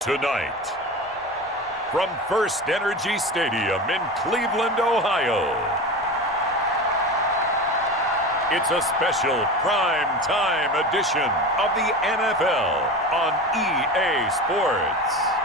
Tonight, from First Energy Stadium in Cleveland, Ohio, it's a special prime time edition of the NFL on EA Sports.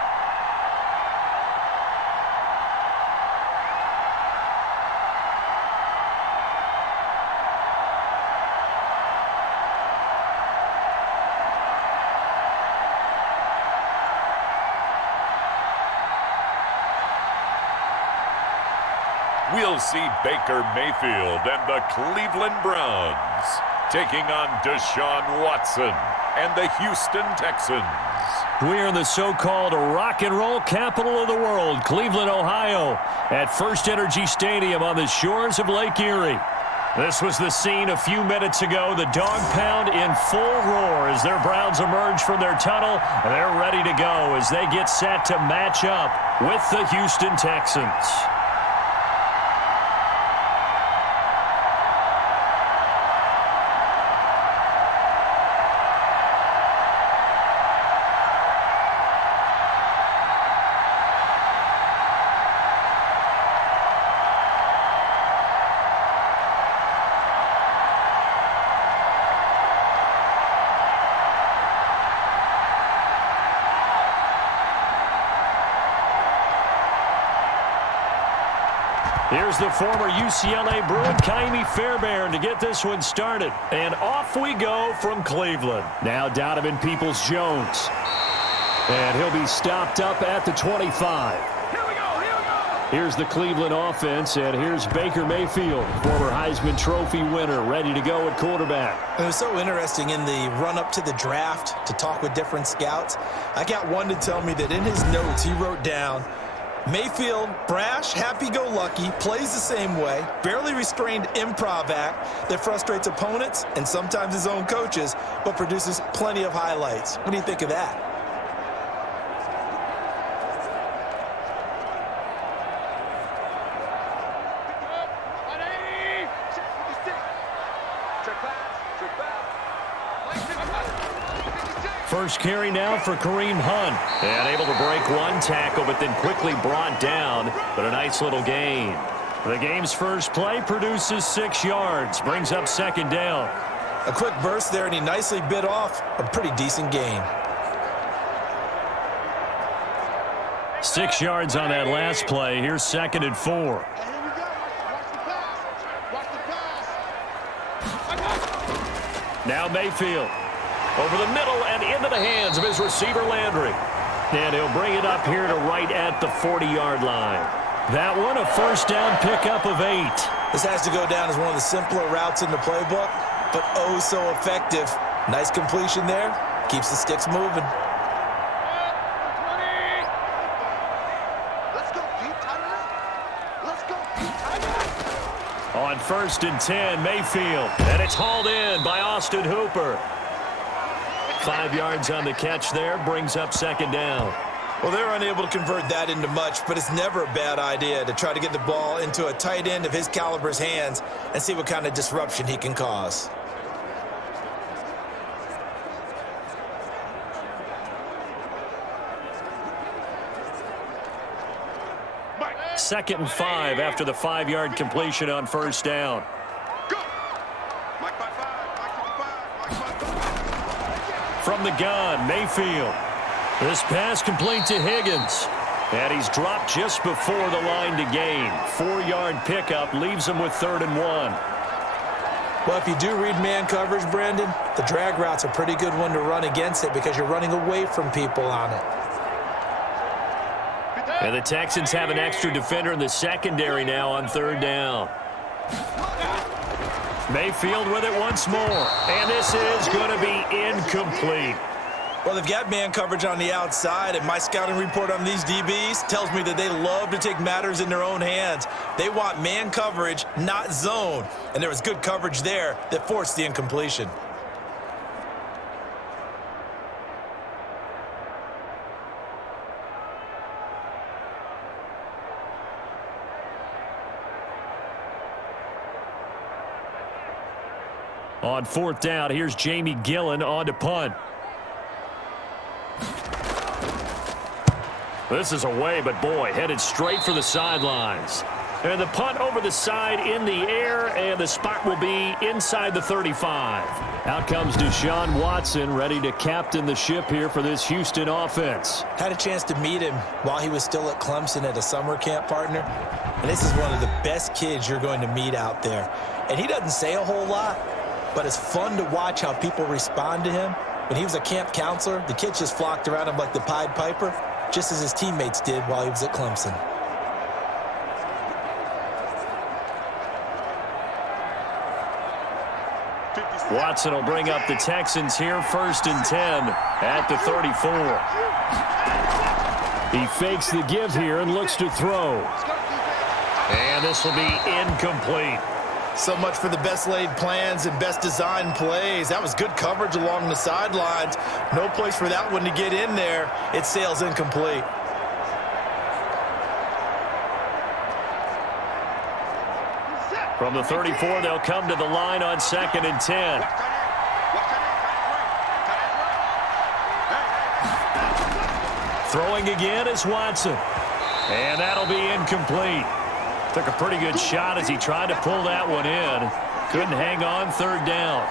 We'll see Baker Mayfield and the Cleveland Browns taking on Deshaun Watson and the Houston Texans. We're in the so-called rock and roll capital of the world, Cleveland, Ohio, at First Energy Stadium on the shores of Lake Erie. This was the scene a few minutes ago. The dog pound in full roar as their Browns emerge from their tunnel. They're ready to go as they get set to match up with the Houston Texans. Here's the former UCLA Bruin, Kaimi Fairbairn, to get this one started. And off we go from Cleveland. Now Donovan Peoples-Jones. And he'll be stopped up at the 25. Here's the Cleveland offense, and here's Baker Mayfield, former Heisman Trophy winner, ready to go at quarterback. It was so interesting in the run-up to the draft to talk with different scouts. I got one to tell me that in his notes he wrote down, Mayfield, brash, happy-go-lucky, plays the same way, barely restrained improv act that frustrates opponents and sometimes his own coaches, but produces plenty of highlights. What do you think of that? First carry now for Kareem Hunt. And able to break one tackle, but then quickly brought down. But a nice little gain. The game's first play produces 6 yards. Brings up second down. A quick burst there, and he nicely bit off a pretty decent gain. 6 yards on that last play. Here's 2nd and 4. Now Mayfield. Over the middle and into the hands of his receiver, Landry. And he'll bring it up here to right at the 40-yard line. That one, a first down pickup of 8. This has to go down as one of the simpler routes in the playbook, but oh so effective. Nice completion there. Keeps the sticks moving. On 1st and 10, Mayfield. And it's hauled in by Austin Hooper. 5 yards on the catch there, brings up second down. Well, they're unable to convert that into much, but it's never a bad idea to try to get the ball into a tight end of his caliber's hands and see what kind of disruption he can cause. Second and 5 after the 5-yard completion on first down. From the gun, Mayfield. This pass complete to Higgins. And he's dropped just before the line to gain. 4-yard pickup leaves him with 3rd and 1. Well, if you do read man coverage, Brandon, the drag route's a pretty good one to run against it because you're running away from people on it. And the Texans have an extra defender in the secondary now on 3rd down. Mayfield with it once more. And this is going to be incomplete. Well, they've got man coverage on the outside, and my scouting report on these DBs tells me that they love to take matters in their own hands. They want man coverage, not zone. And there was good coverage there that forced the incompletion. On 4th down, here's Jamie Gillen on to punt. This is away, but boy, headed straight for the sidelines. And the punt over the side in the air, and the spot will be inside the 35. Out comes Deshaun Watson, ready to captain the ship here for this Houston offense. Had a chance to meet him while he was still at Clemson at a summer camp, partner. And this is one of the best kids you're going to meet out there. And he doesn't say a whole lot, but it's fun to watch how people respond to him. When he was a camp counselor, the kids just flocked around him like the Pied Piper, just as his teammates did while he was at Clemson. Watson will bring up the Texans here, 1st and 10 at the 34. He fakes the give here and looks to throw. And this will be incomplete. So much for the best laid plans and best designed plays. That was good coverage along the sidelines. No place for that one to get in there. It sails incomplete. From the 34, they'll come to the line on 2nd and 10. Throwing again is Watson. And that'll be incomplete. Took a pretty good shot as he tried to pull that one in. Couldn't hang on 3rd down.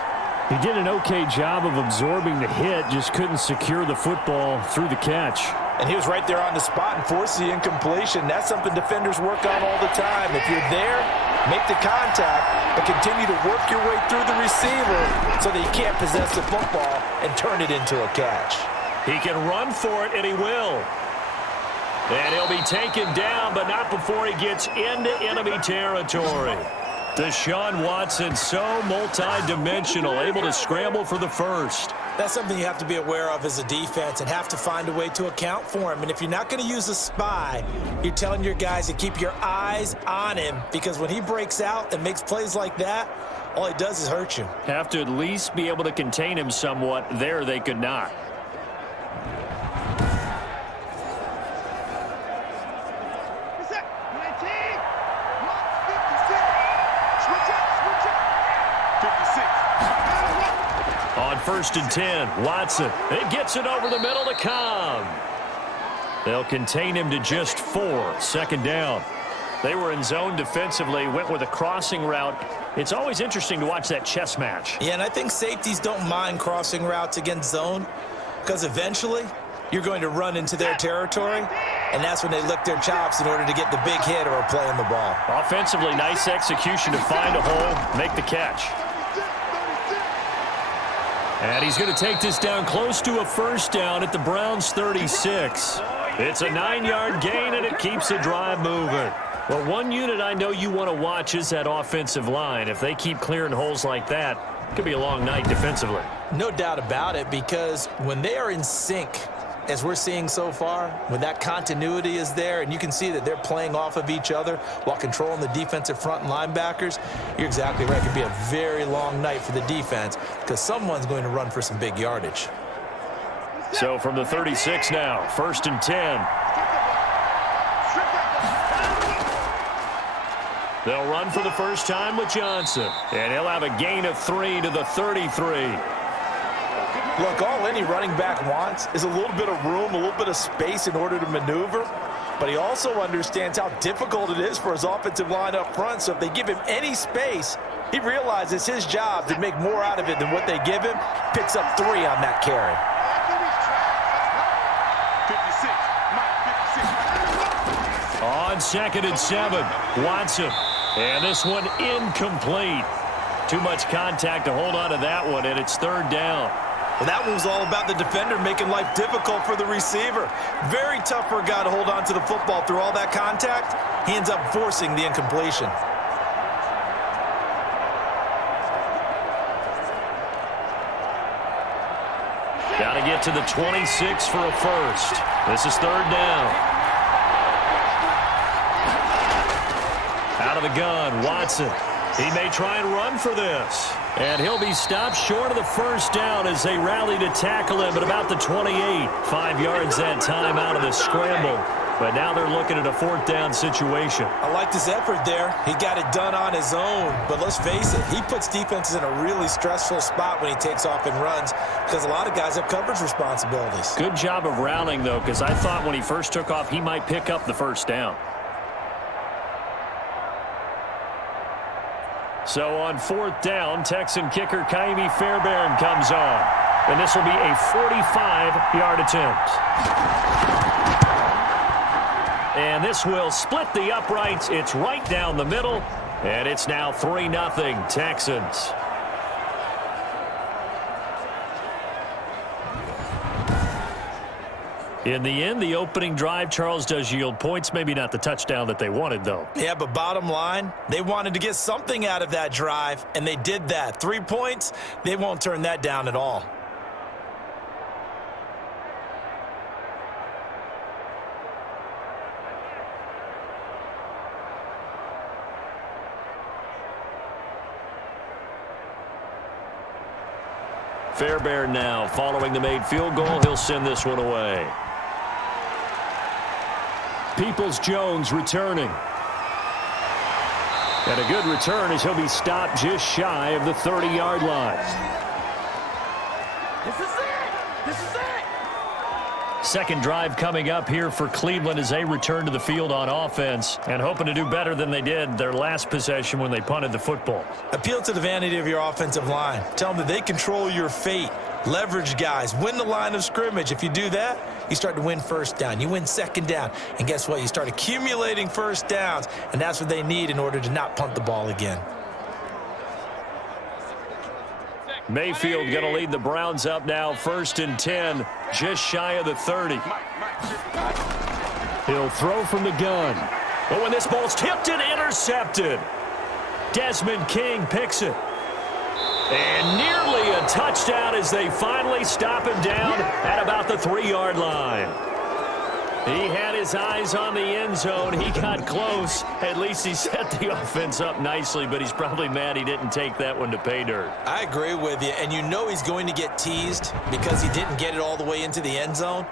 He did an okay job of absorbing the hit, just couldn't secure the football through the catch. And he was right there on the spot and forced the incompletion. That's something defenders work on all the time. If you're there, make the contact, but continue to work your way through the receiver so that you can't possess the football and turn it into a catch. He can run for it, and he will. And he'll be taken down, but not before he gets into enemy territory. Deshaun Watson, so multi-dimensional, able to scramble for the first. That's something you have to be aware of as a defense and have to find a way to account for him. And if you're not going to use a spy, you're telling your guys to keep your eyes on him, because when he breaks out and makes plays like that, all he does is hurt you. Have to at least be able to contain him somewhat. There they could not. On 1st and 10, Watson. It gets it over the middle to Cobb. They'll contain him to just 4. 2nd down. They were in zone defensively, went with a crossing route. It's always interesting to watch that chess match. Yeah, and I think safeties don't mind crossing routes against zone, because eventually you're going to run into their territory, and that's when they lick their chops in order to get the big hit or a play on the ball. Offensively, nice execution to find a hole, make the catch. And he's going to take this down close to a 1st down at the Browns 36. It's a 9-yard gain, and it keeps the drive moving. Well, one unit I know you want to watch is that offensive line. If they keep clearing holes like that, it could be a long night defensively. No doubt about it, because when they are in sync, as we're seeing so far, when that continuity is there and you can see that they're playing off of each other while controlling the defensive front and linebackers, you're exactly right. It could be a very long night for the defense because someone's going to run for some big yardage. So from the 36 now, 1st and 10. They'll run for the first time with Johnson, and he'll have a gain of 3 to the 33. Look, all any running back wants is a little bit of room, a little bit of space in order to maneuver, but he also understands how difficult it is for his offensive line up front, so if they give him any space, he realizes his job to make more out of it than what they give him, picks up 3 on that carry. On 2nd and 7, Watson. And this one incomplete. Too much contact to hold on to that one, and it's 3rd down. Well, that one was all about the defender making life difficult for the receiver. Very tough for a guy to hold on to the football through all that contact. He ends up forcing the incompletion. Got to get to the 26 for a first. This is 3rd down. Out of the gun, Watson. He may try and run for this. And he'll be stopped short of the 1st down as they rally to tackle him at about the 28. 5 yards that time out of the scramble. But now they're looking at a 4th down situation. I liked his effort there. He got it done on his own. But let's face it, he puts defenses in a really stressful spot when he takes off and runs because a lot of guys have coverage responsibilities. Good job of rallying, though, because I thought when he first took off, he might pick up the 1st down. So on 4th down, Texan kicker Kaimi Fairbairn comes on. And this will be a 45-yard attempt. And this will split the uprights. It's right down the middle. And it's now 3-0 Texans. In the end, the opening drive, Charles, does yield points. Maybe not the touchdown that they wanted, though. Yeah, but bottom line, they wanted to get something out of that drive, and they did that. 3 points, they won't turn that down at all. Fairbairn now following the made field goal. He'll send this one away. Peoples-Jones returning. And a good return as he'll be stopped just shy of the 30-yard line. This is it! This is it! Second drive coming up here for Cleveland as they return to the field on offense and hoping to do better than they did their last possession when they punted the football. Appeal to the vanity of your offensive line. Tell them that they control your fate. Leverage guys. Win the line of scrimmage. If you do that, you start to win 1st down. You win 2nd down. And guess what? You start accumulating 1st downs. And that's what they need in order to not punt the ball again. Mayfield going to lead the Browns up now, 1st and 10, just shy of the 30. He'll throw from the gun. But when this ball's tipped and intercepted, Desmond King picks it. And nearly a touchdown as they finally stop him down at about the 3-yard line. He had his eyes on the end zone. He got close. At least he set the offense up nicely, but he's probably mad he didn't take that one to pay dirt. I agree with you, and you know he's going to get teased because he didn't get it all the way into the end zone.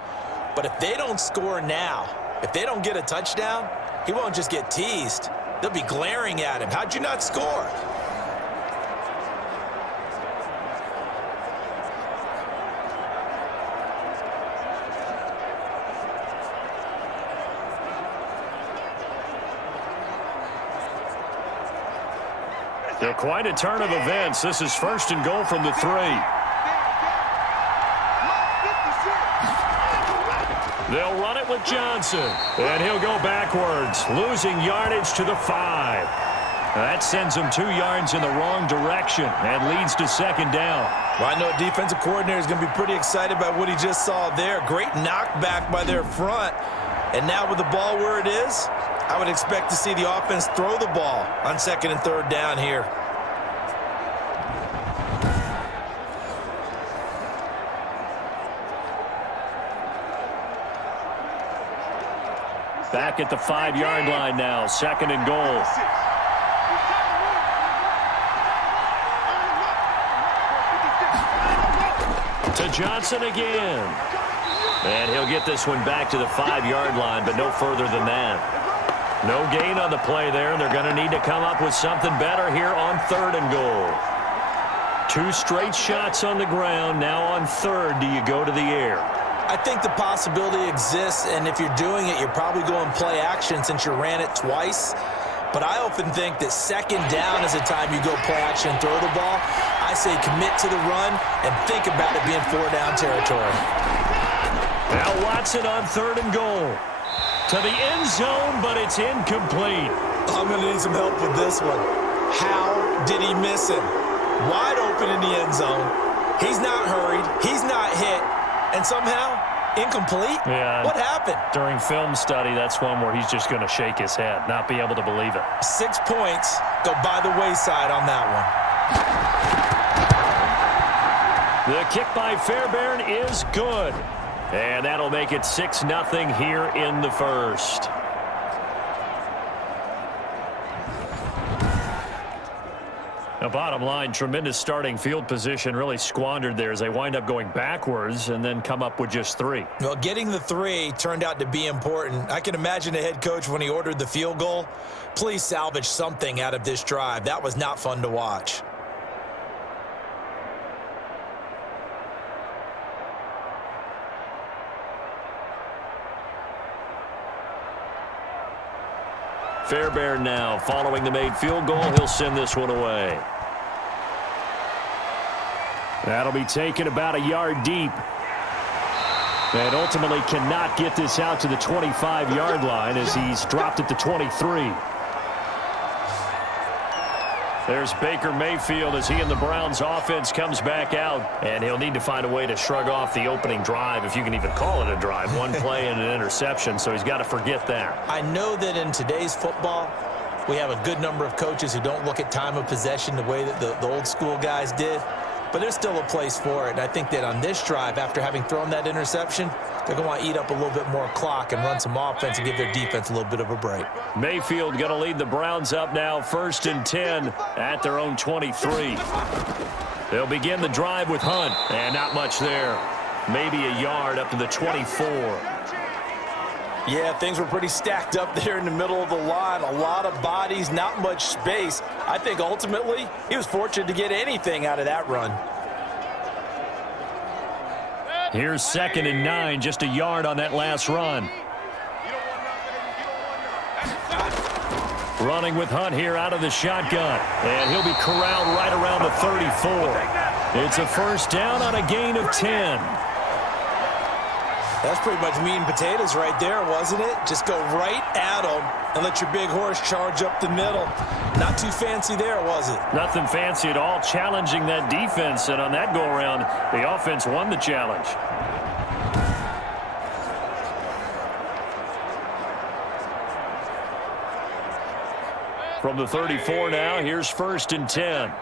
But if they don't score now, if they don't get a touchdown, he won't just get teased. They'll be glaring at him. How'd you not score? Quite a turn of events. This is 1st and goal from the 3. They'll run it with Johnson. And he'll go backwards, losing yardage to the 5. That sends him 2 yards in the wrong direction and leads to 2nd down. Well, I know a defensive coordinator is going to be pretty excited about what he just saw there. Great knockback by their front. And now with the ball where it is, I would expect to see the offense throw the ball on 2nd and 3rd down here. Back at the 5-yard line now, 2nd and goal. To Johnson again. And he'll get this one back to the 5-yard line, but no further than that. No gain on the play there, and they're going to need to come up with something better here on 3rd and goal. 2 straight shots on the ground. Now on 3rd, do you go to the air? I think the possibility exists, and if you're doing it, you're probably going play action since you ran it twice. But I often think that 2nd down is the time you go play action and throw the ball. I say commit to the run and think about it being 4-down territory. Now Watson on 3rd and goal. To the end zone, but it's incomplete. I'm going to need some help with this one. How did he miss him? Wide open in the end zone. He's not hurried. He's not hit. And somehow, incomplete? Yeah. What happened? During film study, that's one where he's just going to shake his head, not be able to believe it. 6 points go by the wayside on that one. The kick by Fairbairn is good. And that'll make it 6-0 here in the 1st. The bottom line, tremendous starting field position, really squandered there as they wind up going backwards and then come up with just 3. Well, getting the 3 turned out to be important. I can imagine the head coach when he ordered the field goal. Please salvage something out of this drive. That was not fun to watch. Fairbairn now following the made field goal. He'll send this one away. That'll be taken about a yard deep. And ultimately cannot get this out to the 25-yard line as he's dropped at the 23. There's Baker Mayfield as he and the Browns offense comes back out. And he'll need to find a way to shrug off the opening drive, if you can even call it a drive. One play and an interception, so he's got to forget that. I know that in today's football, we have a good number of coaches who don't look at time of possession the way that the old school guys did. But there's still a place for it. And I think that on this drive, after having thrown that interception, they're going to want to eat up a little bit more clock and run some offense and give their defense a little bit of a break. Mayfield going to lead the Browns up now, 1st and 10 at their own 23. They'll begin the drive with Hunt, and not much there. Maybe a yard up to the 24. Yeah, things were pretty stacked up there in the middle of the line. A lot of bodies, not much space. I think ultimately he was fortunate to get anything out of that run. Here's 2nd and 9, just a yard on that last run. Running with Hunt here out of the shotgun. And he'll be corralled right around the 34. It's a 1st down on a gain of 10. That's pretty much meat and potatoes right there, wasn't it? Just go right at them and let your big horse charge up the middle. Not too fancy there, was it? Nothing fancy at all, challenging that defense. And on that go-around, the offense won the challenge. From the 34 now, here's 1st and 10.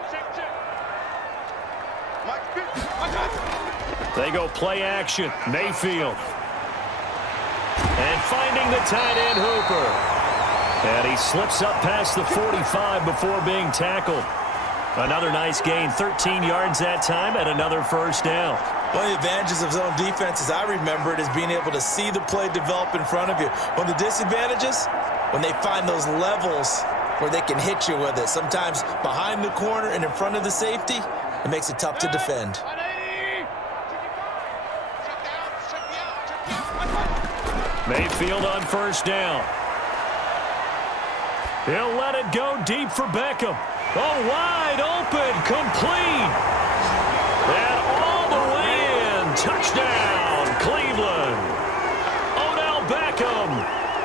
They go play action. Mayfield. And finding the tight end Hooper. And he slips up past the 45 before being tackled. Another nice gain, 13 yards that time, and another 1st down. One of the advantages of zone defense, as I remember it, is being able to see the play develop in front of you. One of the disadvantages, when they find those levels where they can hit you with it. Sometimes behind the corner and in front of the safety, it makes it tough to defend. Mayfield on 1st down. He'll let it go deep for Beckham. Oh, wide open, complete. And all the way in. Touchdown, Cleveland. Odell Beckham,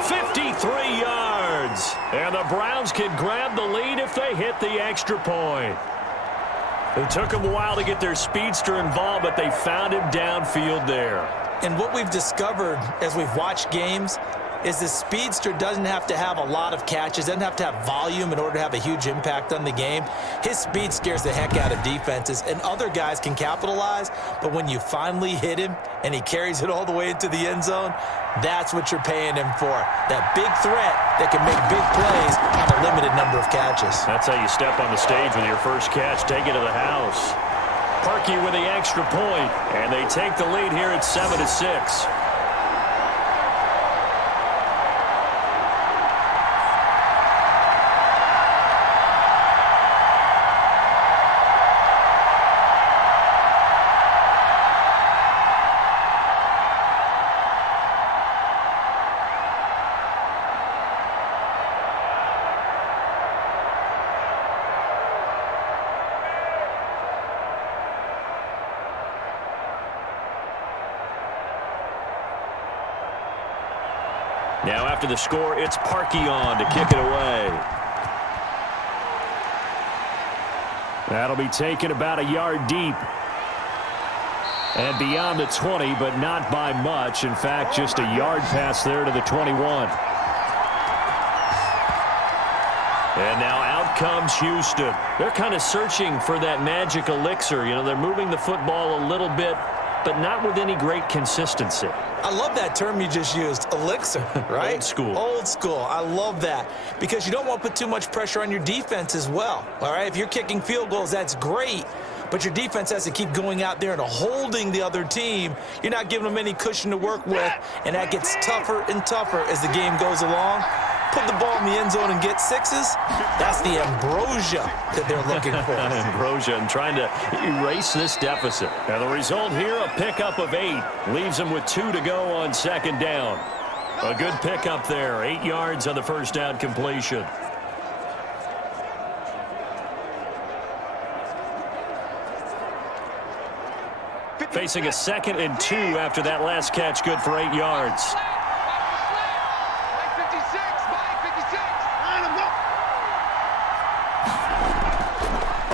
53 yards. And the Browns can grab the lead if they hit the extra point. It took them a while to get their speedster involved, but they found him downfield there. And what we've discovered as we've watched games is the speedster doesn't have to have a lot of catches, doesn't have to have volume in order to have a huge impact on the game. His speed scares the heck out of defenses, and other guys can capitalize, but when you finally hit him and he carries it all the way into the end zone, that's what you're paying him for. That big threat that can make big plays on a limited number of catches. That's how you step on the stage with your first catch. Take it to the house. Parkey with the extra point, and they take the lead here at 7-6. Now after the score, it's Parkey on to kick it away. That'll be taken about a yard deep. And beyond the 20, but not by much. In fact, just a yard pass there to the 21. And now out comes Houston. They're kind of searching for that magic elixir. You know, they're moving the football a little bit but not with any great consistency. I love that term you just used, elixir, right? Old school. Old school. I love that because you don't want to put too much pressure on your defense as well, all right? If you're kicking field goals, that's great, but your defense has to keep going out there and holding the other team. You're not giving them any cushion to work with, and that gets tougher and tougher as the game goes along. Put the ball in the end zone and get sixes. That's the ambrosia that they're looking for. Ambrosia and trying to erase this deficit. And the result here, a pickup of 8. Leaves them with 2 to go on second down. A good pickup there. 8 yards on the first down completion. Facing a 2nd and 2 after that last catch, good for 8 yards.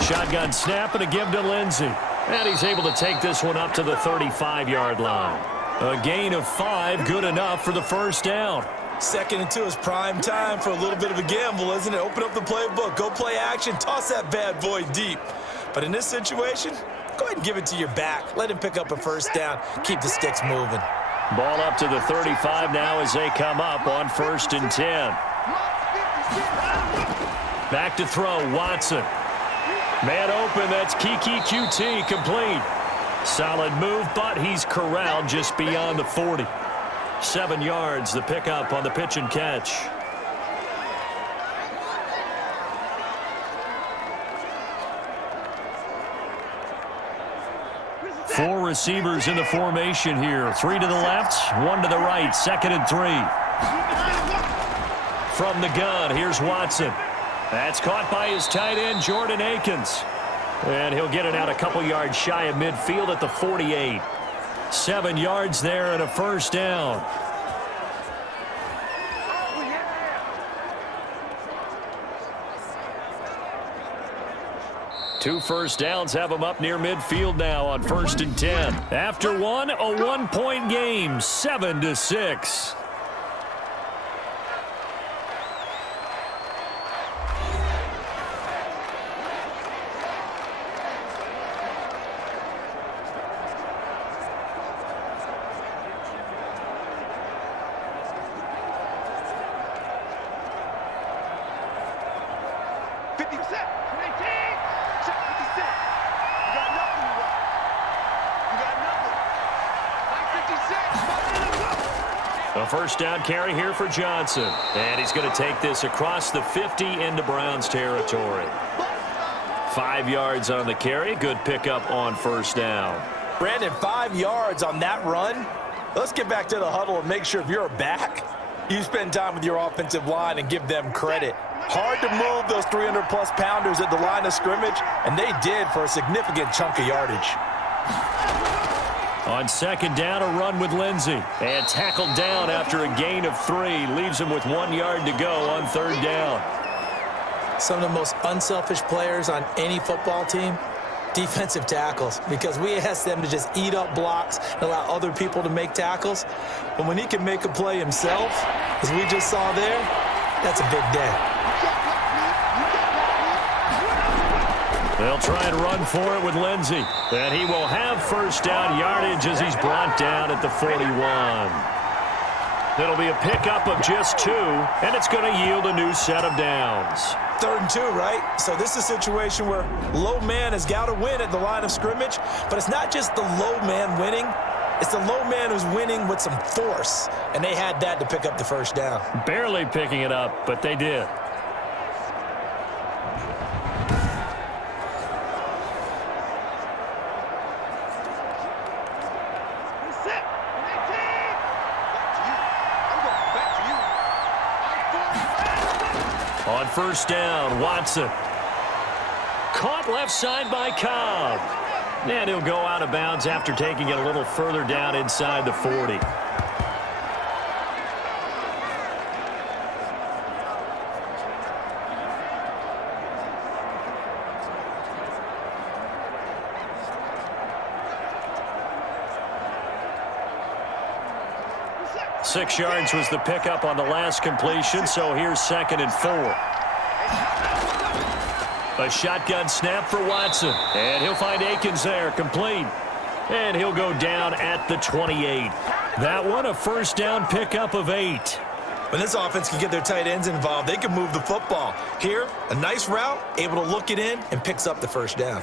Shotgun snap and a give to Lindsey. And he's able to take this one up to the 35-yard line. A gain of 5, good enough for the first down. 2nd and 2 is prime time for a little bit of a gamble, isn't it? Open up the playbook, go play action, toss that bad boy deep. But in this situation, go ahead and give it to your back. Let him pick up a first down. Keep the sticks moving. Ball up to the 35 now as they come up on 1st and 10. Back to throw, Watson. Man open, that's Kiki QT, complete. Solid move, but he's corralled just beyond the 40. 7 yards, the pickup on the pitch and catch. Four receivers in the formation here. 3 to the left, 1 to the right. 2nd and 3. From the gun, here's Watson. That's caught by his tight end, Jordan Akins. And he'll get it out a couple yards shy of midfield at the 48. 7 yards there and a first down. Two first downs have them up near midfield now on 1st and 10. After one, a 1-point game, 7-6. A first down carry here for Johnson. And he's going to take this across the 50 into Browns territory. 5 yards on the carry. Good pickup on first down. Brandon, 5 yards on that run. Let's get back to the huddle and make sure if you're a back, you spend time with your offensive line and give them credit. Hard to move those 300-plus pounders at the line of scrimmage, and they did for a significant chunk of yardage. On second down, a run with Lindsey. And tackled down after a gain of 3. Leaves him with 1 yard to go on third down. Some of the most unselfish players on any football team, defensive tackles, because we ask them to just eat up blocks and allow other people to make tackles. But when he can make a play himself, as we just saw there, that's a big day. They'll try and run for it with Lindsey. And he will have first down yardage as he's brought down at the 41. It'll be a pickup of just 2, and it's going to yield a new set of downs. 3rd and 2, right? So this is a situation where low man has got to win at the line of scrimmage, but it's not just the low man winning. It's the low man who's winning with some force, and they had that to pick up the first down. Barely picking it up, but they did. On first down, Watson. Caught left side by Cobb. And he'll go out of bounds after taking it a little further down inside the 40. Six yards was the pickup on the last completion, so here's 2nd and 4. A shotgun snap for Watson, and he'll find Akins there, complete. And he'll go down at the 28. That one, a first down pickup of 8. When this offense can get their tight ends involved, they can move the football. Here, a nice route, able to look it in, and picks up the first down.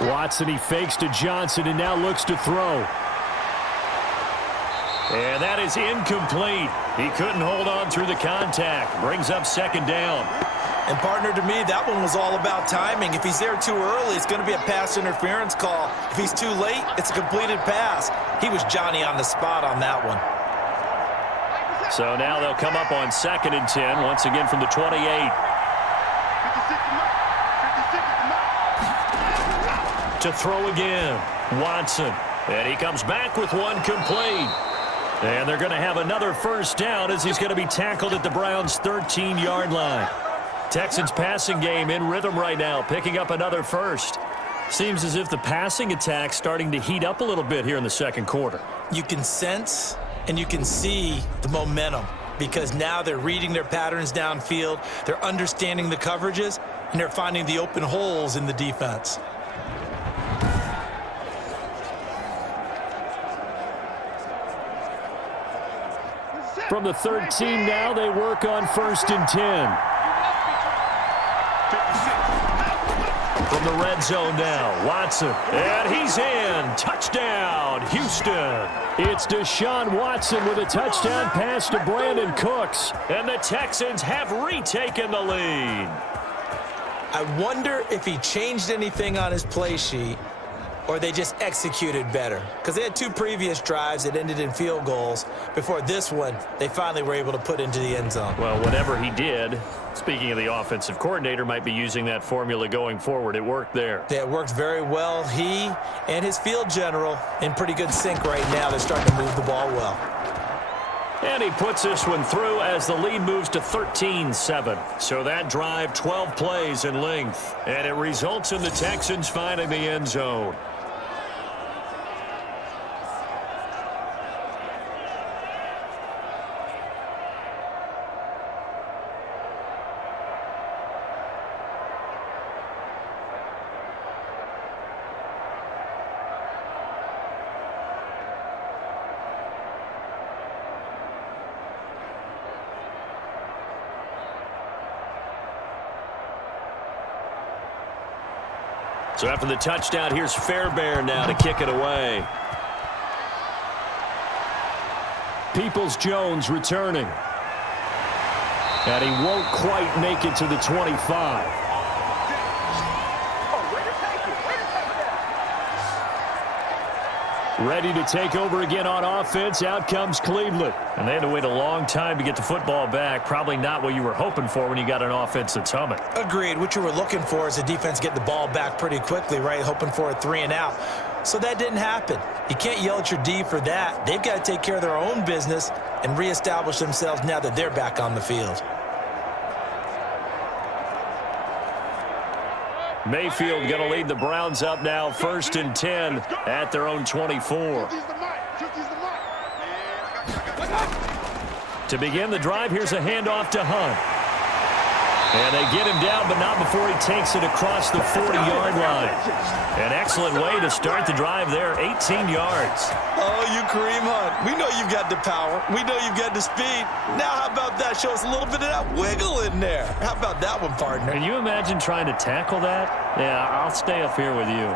Watson, he fakes to Johnson and now looks to throw. And that is incomplete. He couldn't hold on through the contact. Brings up second down. And partner, to me, that one was all about timing. If he's there too early, it's going to be a pass interference call. If he's too late, it's a completed pass. He was Johnny on the spot on that one. So now they'll come up on 2nd and 10, once again from the 28. To throw again, Watson. And he comes back with one complete. And they're going to have another first down as he's going to be tackled at the Browns' 13-yard line. Texans passing game in rhythm right now, picking up another first. Seems as if the passing attack's starting to heat up a little bit here in the second quarter. You can sense and you can see the momentum because now they're reading their patterns downfield, they're understanding the coverages, and they're finding the open holes in the defense. From the 13 now, they work on 1st and 10. From the red zone now, Watson. And he's in. Touchdown, Houston. It's Deshaun Watson with a touchdown pass to Brandon Cooks. And the Texans have retaken the lead. I wonder if he changed anything on his play sheet or they just executed better. Because they had 2 previous drives that ended in field goals. Before this one, they finally were able to put into the end zone. Well, whatever he did, speaking of the offensive coordinator, might be using that formula going forward. It worked there. Yeah, it worked very well. He and his field general in pretty good sync right now. They're starting to move the ball well. And he puts this one through as the lead moves to 13-7. So that drive, 12 plays in length. And it results in the Texans finding the end zone. So after the touchdown, here's Fairbairn now to kick it away. Peoples-Jones returning. And he won't quite make it to the 25. Ready to take over again on offense. Out comes Cleveland. And they had to wait a long time to get the football back. Probably not what you were hoping for when you got an offense that's humming. Agreed. What you were looking for is the defense getting the ball back pretty quickly, right? Hoping for a 3 and out. So that didn't happen. You can't yell at your D for that. They've got to take care of their own business and reestablish themselves now that they're back on the field. Mayfield going to lead the Browns up now, 1st and 10 at their own 24. To begin the drive, here's a handoff to Hunt. And they get him down, but not before he takes it across the 40-yard line. An excellent way to start the drive there, 18 yards. Oh, you Kareem Hunt. We know you've got the power. We know you've got the speed. Now how about that? Show us a little bit of that wiggle in there. How about that one, partner? Can you imagine trying to tackle that? Yeah, I'll stay up here with you.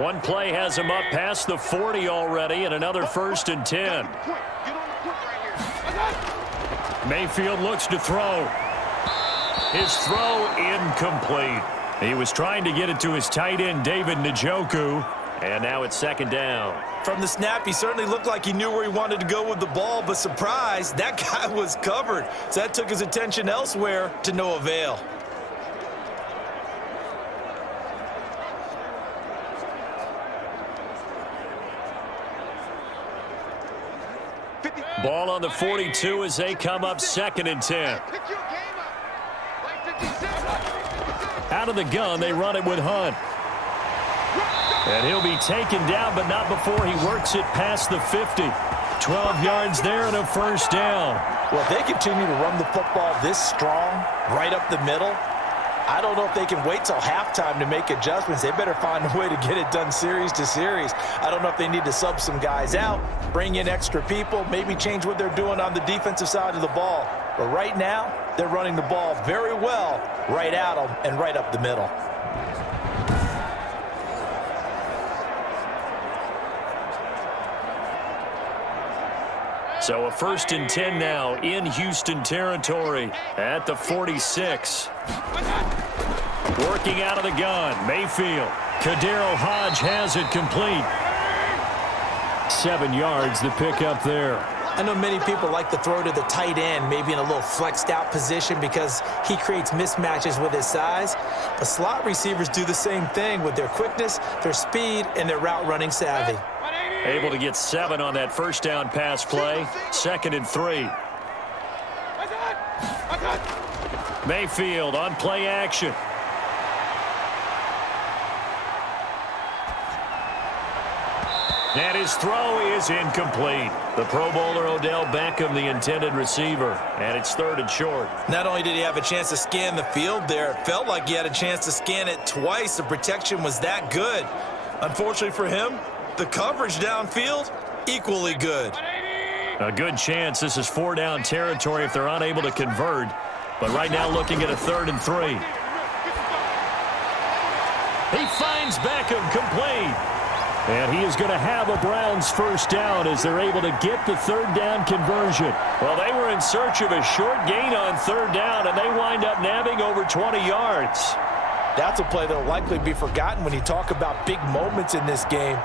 One play has him up past the 40 already, and another 1st and 10. Mayfield looks to throw. His throw incomplete. He was trying to get it to his tight end, David Njoku, and now it's 2nd down. From the snap, he certainly looked like he knew where he wanted to go with the ball, but surprise, that guy was covered. So that took his attention elsewhere to no avail. Ball on the 42 as they come up 2nd and 10. Out of the gun, they run it with Hunt. And he'll be taken down, but not before he works it past the 50. 12 yards there and a first down. Well, if they continue to run the football this strong, right up the middle, I don't know if they can wait till halftime to make adjustments. They better find a way to get it done series to series. I don't know if they need to sub some guys out, bring in extra people, maybe change what they're doing on the defensive side of the ball. But right now, they're running the ball very well right at them and right up the middle. So a 1st and 10 now in Houston territory at the 46. Working out of the gun, Mayfield. Kadero Hodge has it complete. 7 yards, the pickup there. I know many people like to throw to the tight end, maybe in a little flexed out position because he creates mismatches with his size. But slot receivers do the same thing with their quickness, their speed, and their route running savvy. Able to get 7 on that first down pass play. 2nd and 3. Mayfield on play action. And his throw is incomplete. The Pro Bowler Odell Beckham, the intended receiver, and it's 3rd and short. Not only did he have a chance to scan the field there, it felt like he had a chance to scan it twice. The protection was that good. Unfortunately for him, the coverage downfield, equally good. A good chance this is 4-down territory if they're unable to convert. But right now looking at a 3rd and 3. He finds Beckham complete. And he is going to have a Browns first down as they're able to get the 3rd down conversion. Well, they were in search of a short gain on 3rd down, and they wind up nabbing over 20 yards. That's a play that will likely be forgotten when you talk about big moments in this game.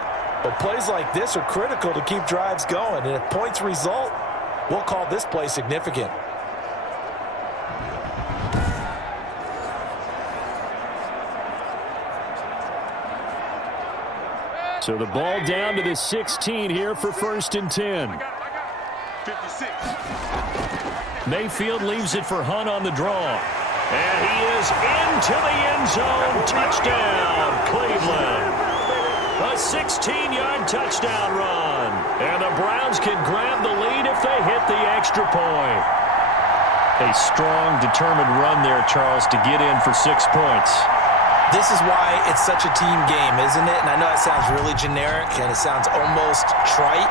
But plays like this are critical to keep drives going. And if points result, we'll call this play significant. So the ball down to the 16 here for 1st and 10. 56. Mayfield leaves it for Hunt on the draw. And he is into the end zone. Touchdown, Cleveland. A 16-yard touchdown run. And the Browns can grab the lead if they hit the extra point. A strong, determined run there, Charles, to get in for 6 points. This is why it's such a team game, isn't it? And I know it sounds really generic and it sounds almost trite,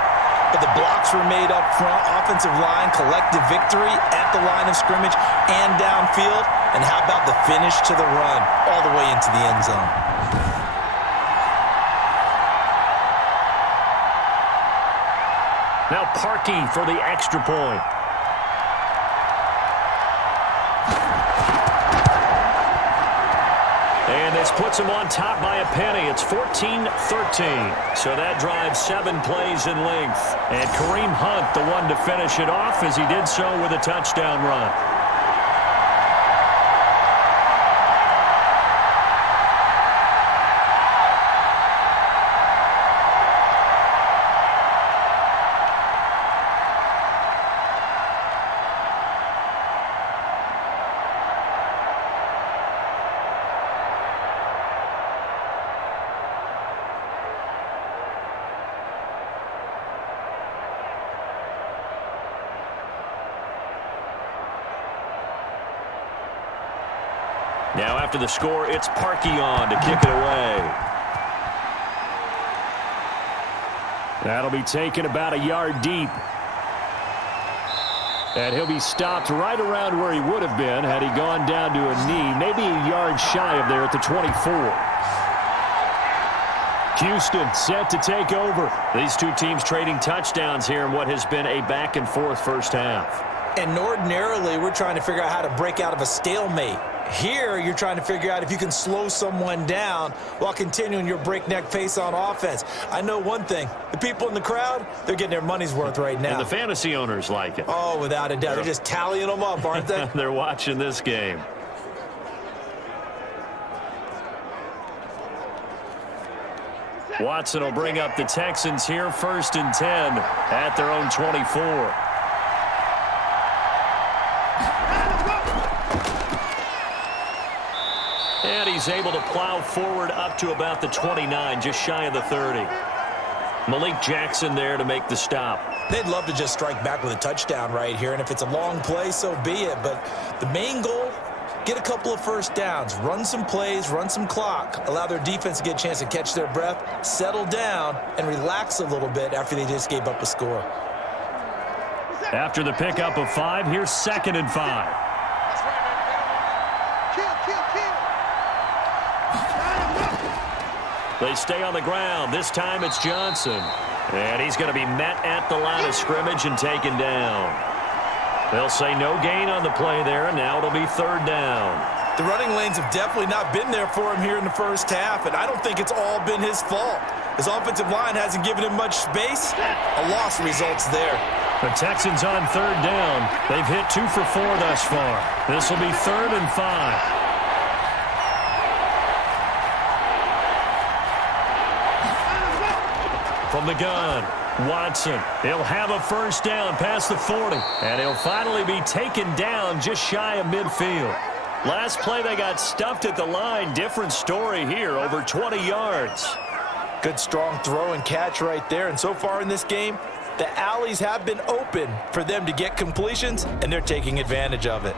but the blocks were made up front, offensive line, collective victory at the line of scrimmage and downfield. And how about the finish to the run all the way into the end zone? Now Parkey for the extra point. And this puts him on top by a penny. It's 14-13. So that drives 7 plays in length. And Kareem Hunt, the one to finish it off, as he did so with a touchdown run. Now after the score, it's Parkey on to kick it away. That'll be taken about a yard deep. And he'll be stopped right around where he would have been had he gone down to a knee, maybe a yard shy of there at the 24. Houston set to take over. These two teams trading touchdowns here in what has been a back-and-forth first half. And ordinarily, we're trying to figure out how to break out of a stalemate. Here, you're trying to figure out if you can slow someone down while continuing your breakneck pace on offense. I know one thing. The people in the crowd, they're getting their money's worth right now. And the fantasy owners like it. Oh, without a doubt. They're just tallying them up, aren't they? They're watching this game. Watson will bring up the Texans here, 1st and 10 at their own 24. And he's able to plow forward up to about the 29, just shy of the 30. Malik Jackson there to make the stop. They'd love to just strike back with a touchdown right here, and if it's a long play, so be it. But the main goal, get a couple of first downs, run some plays, run some clock, allow their defense to get a chance to catch their breath, settle down, and relax a little bit after they just gave up a score. After the pickup of 5, here's 2nd and 5. They stay on the ground. This time it's Johnson. And he's going to be met at the line of scrimmage and taken down. They'll say no gain on the play there, and now it'll be 3rd down. The running lanes have definitely not been there for him here in the first half, and I don't think it's all been his fault. His offensive line hasn't given him much space. A loss results there. The Texans on 3rd down. They've hit 2 for 4 thus far. This will be 3rd and 5. From the gun, Watson. He'll have a first down past the 40, and he'll finally be taken down just shy of midfield. Last play, they got stuffed at the line. Different story here, over 20 yards. Good, strong throw and catch right there. And so far in this game, the alleys have been open for them to get completions, and they're taking advantage of it.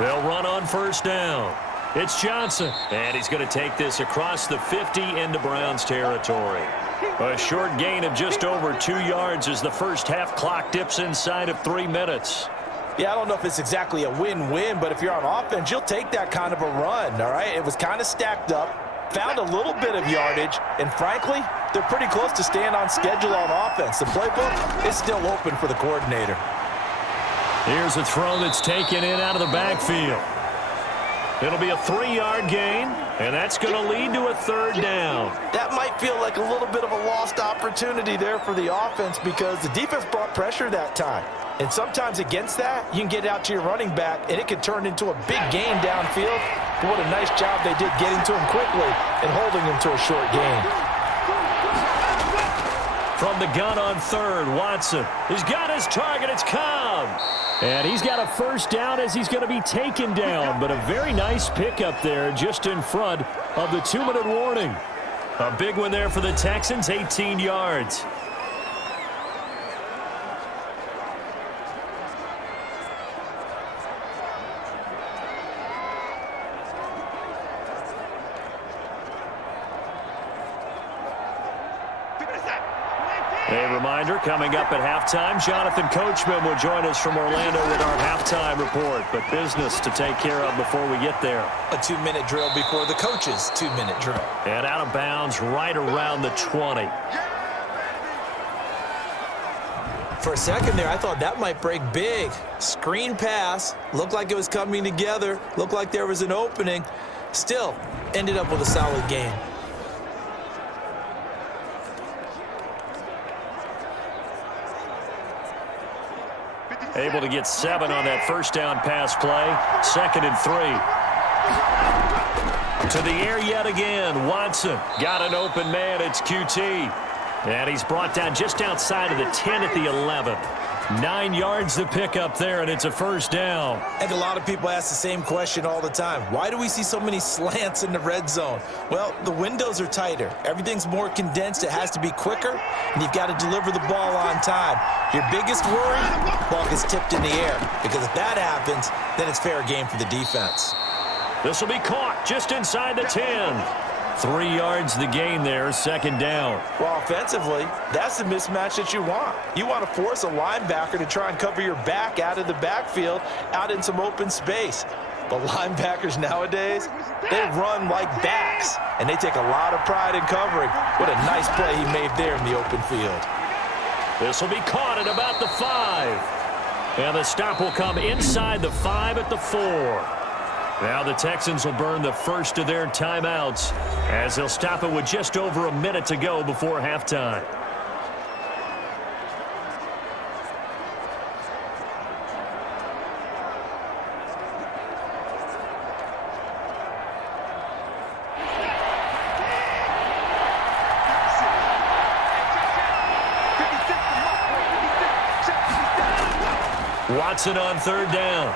They'll run on first down. It's Johnson, and he's going to take this across the 50 into Browns territory. A short gain of just over 2 yards as the first half clock dips inside of 3 minutes. Yeah, I don't know if it's exactly a win-win, but if you're on offense, you'll take that kind of a run, all right? It was kind of stacked up, found a little bit of yardage, and frankly, they're pretty close to staying on schedule on offense. The playbook is still open for the coordinator. Here's a throw that's taken in out of the backfield. It'll be a 3-yard gain, and that's going to lead to a 3rd down. That might feel like a little bit of a lost opportunity there for the offense because the defense brought pressure that time. And sometimes against that, you can get out to your running back, and it could turn into a big gain downfield. But what a nice job they did getting to him quickly and holding him to a short gain. From the gun on 3rd, Watson. He's got his target. It's Cobb. And he's got a first down as he's going to be taken down. But a very nice pickup there just in front of the 2-minute warning. A big one there for the Texans, 18 yards. A reminder, coming up at halftime, Jonathan Coachman will join us from Orlando with our halftime report. But business to take care of before we get there. A 2-minute drill before the coach's 2-minute drill. And out of bounds right around the 20. For a second there, I thought that might break big. Screen pass, looked like it was coming together, looked like there was an opening. Still, ended up with a solid gain. Able to get 7 on that first down pass play. 2nd and 3. To the air yet again. Watson got an open man. It's QT. And he's brought down just outside of the 10 at the 11. 9 yards to pick up there, and it's a first down. And a lot of people ask the same question all the time. Why do we see so many slants in the red zone? Well, the windows are tighter. Everything's more condensed. It has to be quicker, and you've got to deliver the ball on time. Your biggest worry, ball gets tipped in the air, because if that happens, then it's fair game for the defense. This will be caught just inside the 10. 3 yards the gain there, 2nd down. Well, offensively, that's the mismatch that you want. You want to force a linebacker to try and cover your back out of the backfield, out in some open space. But linebackers nowadays, they run like backs, and they take a lot of pride in covering. What a nice play he made there in the open field. This will be caught at about the 5. And the stop will come inside the 5 at the 4. Now the Texans will burn the first of their timeouts as they'll stop it with just over a minute to go before halftime. Watson on third down.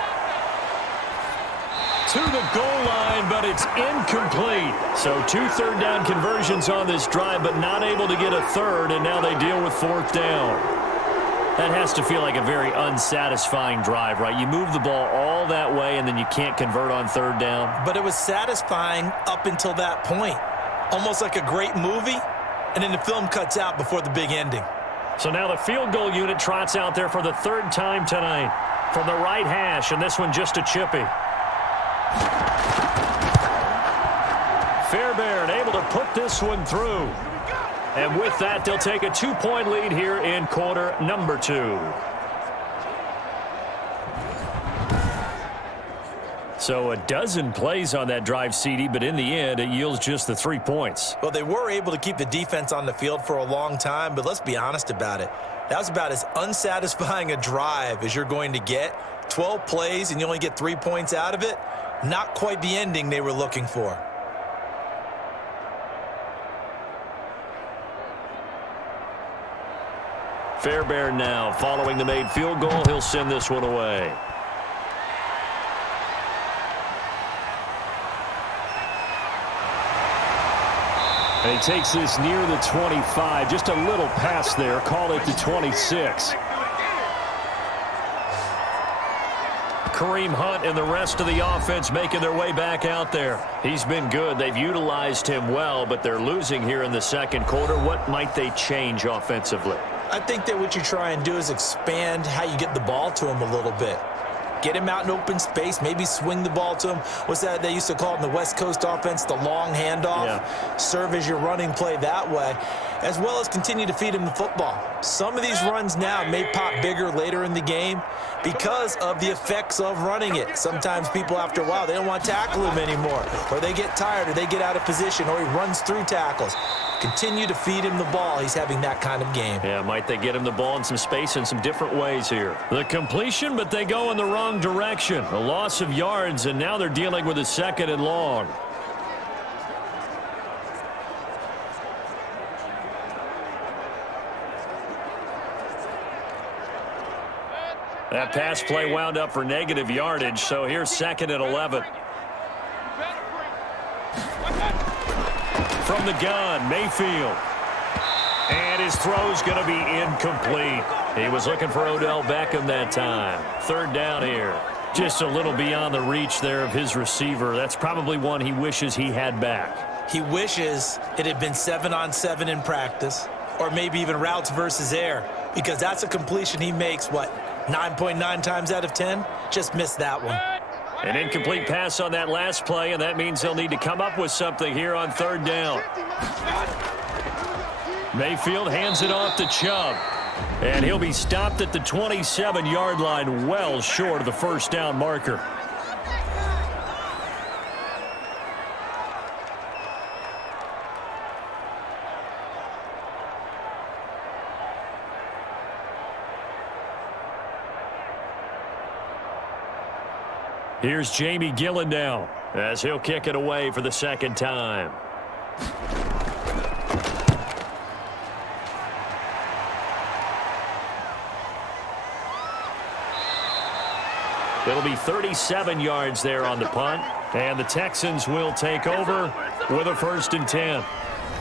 To the goal line, but it's incomplete. So 2 third-down conversions on this drive, but not able to get a third, and now they deal with fourth down. That has to feel like a very unsatisfying drive, right? You move the ball all that way, and then you can't convert on third down. But it was satisfying up until that point. Almost like a great movie, and then the film cuts out before the big ending. So now the field goal unit trots out there for the third time tonight from the right hash, and this one just a chippy. Fairbairn able to put this one through. And with that, they'll take a 2-point lead here in quarter number 2. So a dozen plays on that drive, CD, but in the end, it yields just the 3 points. Well, they were able to keep the defense on the field for a long time, but let's be honest about it. That was about as unsatisfying a drive as you're going to get. 12 plays and you only get 3 points out of it. Not quite the ending they were looking for. Fairbairn now following the made field goal. He'll send this one away. And he takes this near the 25. Just a little pass there. Call it the 26. Kareem Hunt and the rest of the offense making their way back out there. He's been good. They've utilized him well, but they're losing here in the second quarter. What might they change offensively? I think that what you try and do is expand how you get the ball to him a little bit. Get him out in open space, maybe swing the ball to him. What's that they used to call it in the West Coast offense, the long handoff? Yeah. Serve as your running play that way, as well as continue to feed him the football. Some of these runs now may pop bigger later in the game because of the effects of running it. Sometimes people, after a while, they don't want to tackle him anymore, or they get tired, or they get out of position, or he runs through tackles. Continue to feed him the ball. He's having that kind of game. Yeah, might they get him the ball in some space in some different ways here. The completion, but they go in the wrong direction. A loss of yards, and now they're dealing with a 2nd and long. That pass play wound up for negative yardage, so here's 2nd and 11. From the gun, Mayfield. And his throw's going to be incomplete. He was looking for Odell Beckham that time. 3rd down here. Just a little beyond the reach there of his receiver. That's probably one he wishes he had back. He wishes it had been 7-on-7 in practice, or maybe even routes versus air, because that's a completion he makes, what, 9.9 times out of 10? Just missed that one. An incomplete pass on that last play, and that means they'll need to come up with something here on 3rd down. Mayfield hands it off to Chubb, and he'll be stopped at the 27-yard line, well short of the 1st down marker. Here's Jamie Gillen now as he'll kick it away for the 2nd time. It'll be 37 yards there on the punt, and the Texans will take over with a 1st and 10.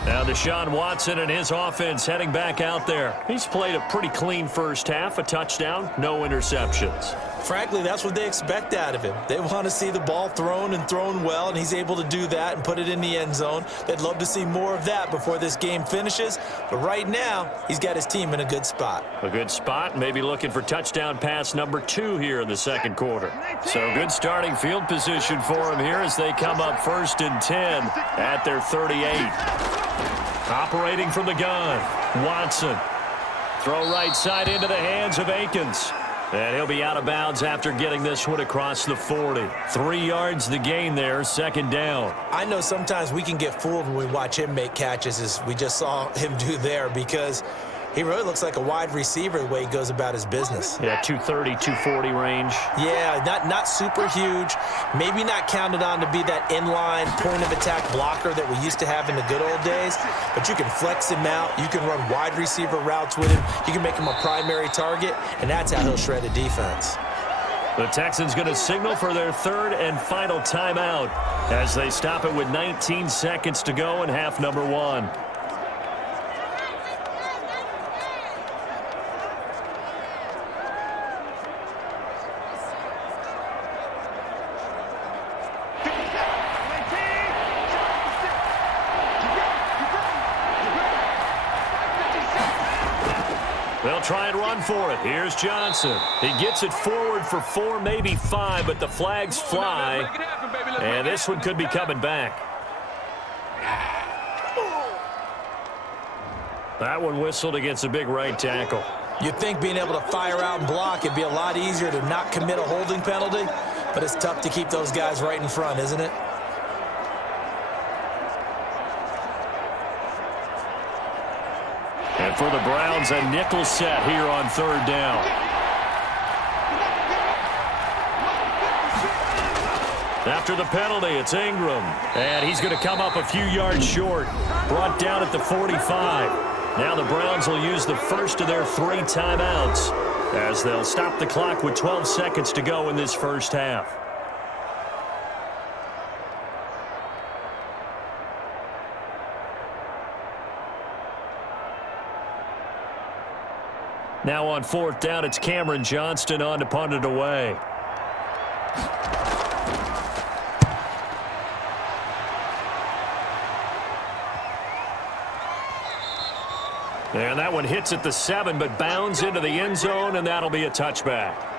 Now Deshaun Watson and his offense heading back out there. He's played a pretty clean first half, a touchdown, no interceptions. Frankly, that's what they expect out of him. They want to see the ball thrown and thrown well, and he's able to do that and put it in the end zone. They'd love to see more of that before this game finishes, but right now, he's got his team in a good spot. A good spot, maybe looking for touchdown pass number 2 here in the 2nd quarter. So good starting field position for him here as they come up 1st and 10 at their 38. Operating from the gun, Watson. Throw right side into the hands of Akins. And he'll be out of bounds after getting this one across the 40. 3 yards the gain there, second down. I know sometimes we can get fooled when we watch him make catches, as we just saw him do there, because he really looks like a wide receiver the way he goes about his business. Yeah, 230, 240 range. Yeah, not super huge. Maybe not counted on to be that inline point-of-attack blocker that we used to have in the good old days, but you can flex him out. You can run wide receiver routes with him. You can make him a primary target, and that's how he'll shred a defense. The Texans going to signal for their third and final timeout as they stop it with 19 seconds to go in half number 1. They'll try and run for it. Here's Johnson. He gets it forward for 4, maybe 5, but the flags fly. And this one could be coming back. That one whistled against a big right tackle. You'd think being able to fire out and block, it'd be a lot easier to not commit a holding penalty, but it's tough to keep those guys right in front, isn't it? And for the Browns, a nickel set here on third down. After the penalty, it's Ingram. And he's going to come up a few yards short. Brought down at the 45. Now the Browns will use the first of their 3 timeouts as they'll stop the clock with 12 seconds to go in this first half. Now on fourth down, it's Cameron Johnston on to punt it away. And that one hits at the 7, but bounds into the end zone, and that'll be a touchback.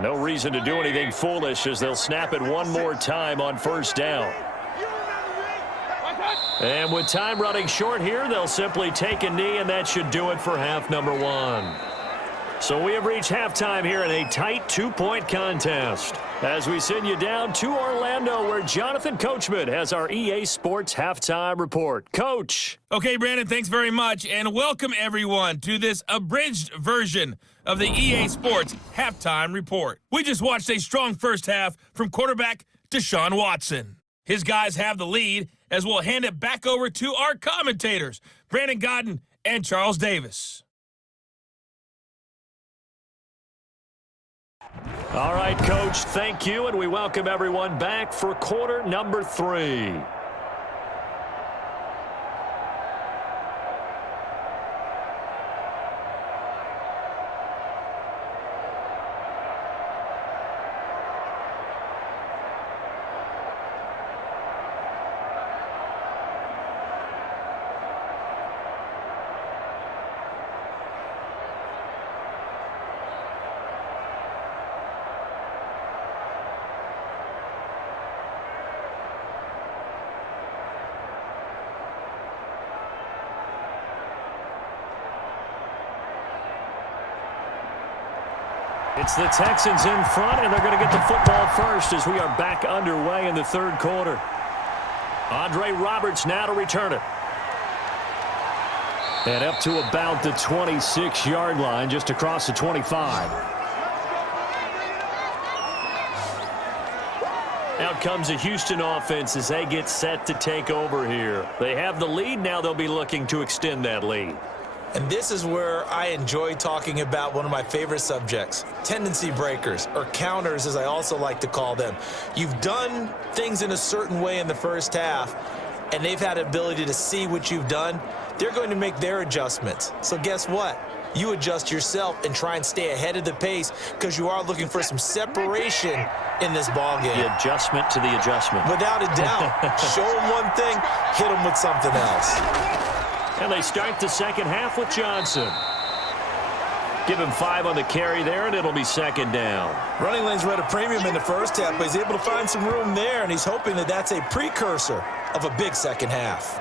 No reason to do anything foolish as they'll snap it one more time on first down. And with time running short here, they'll simply take a knee, and that should do it for half number 1. So we have reached halftime here in a tight 2-point contest as we send you down to Orlando, where Jonathan Coachman has our EA Sports halftime report. Coach. Okay, Brandon, thanks very much, and welcome everyone to this abridged version of the EA Sports halftime report. We just watched a strong first half from quarterback Deshaun Watson. His guys have the lead as we'll hand it back over to our commentators, Brandon Godden and Charles Davis. All right, Coach, thank you, and we welcome everyone back for quarter number 3. It's the Texans in front, and they're going to get the football first as we are back underway in the third quarter. Andre Roberts now to return it. And up to about the 26-yard line, just across the 25. Out comes the Houston offense as they get set to take over here. They have the lead. Now they'll be looking to extend that lead. And this is where I enjoy talking about one of my favorite subjects, tendency breakers, or counters as I also like to call them. You've done things in a certain way in the first half, and they've had the ability to see what you've done. They're going to make their adjustments. So guess what? You adjust yourself and try and stay ahead of the pace because you are looking for some separation in this ballgame. The adjustment to the adjustment. Without a doubt. Show them one thing, hit them with something else. And they start the second half with Johnson. Give him 5 on the carry there, and it'll be second down. Running lanes were at a premium in the first half, but he's able to find some room there, and he's hoping that that's a precursor of a big second half.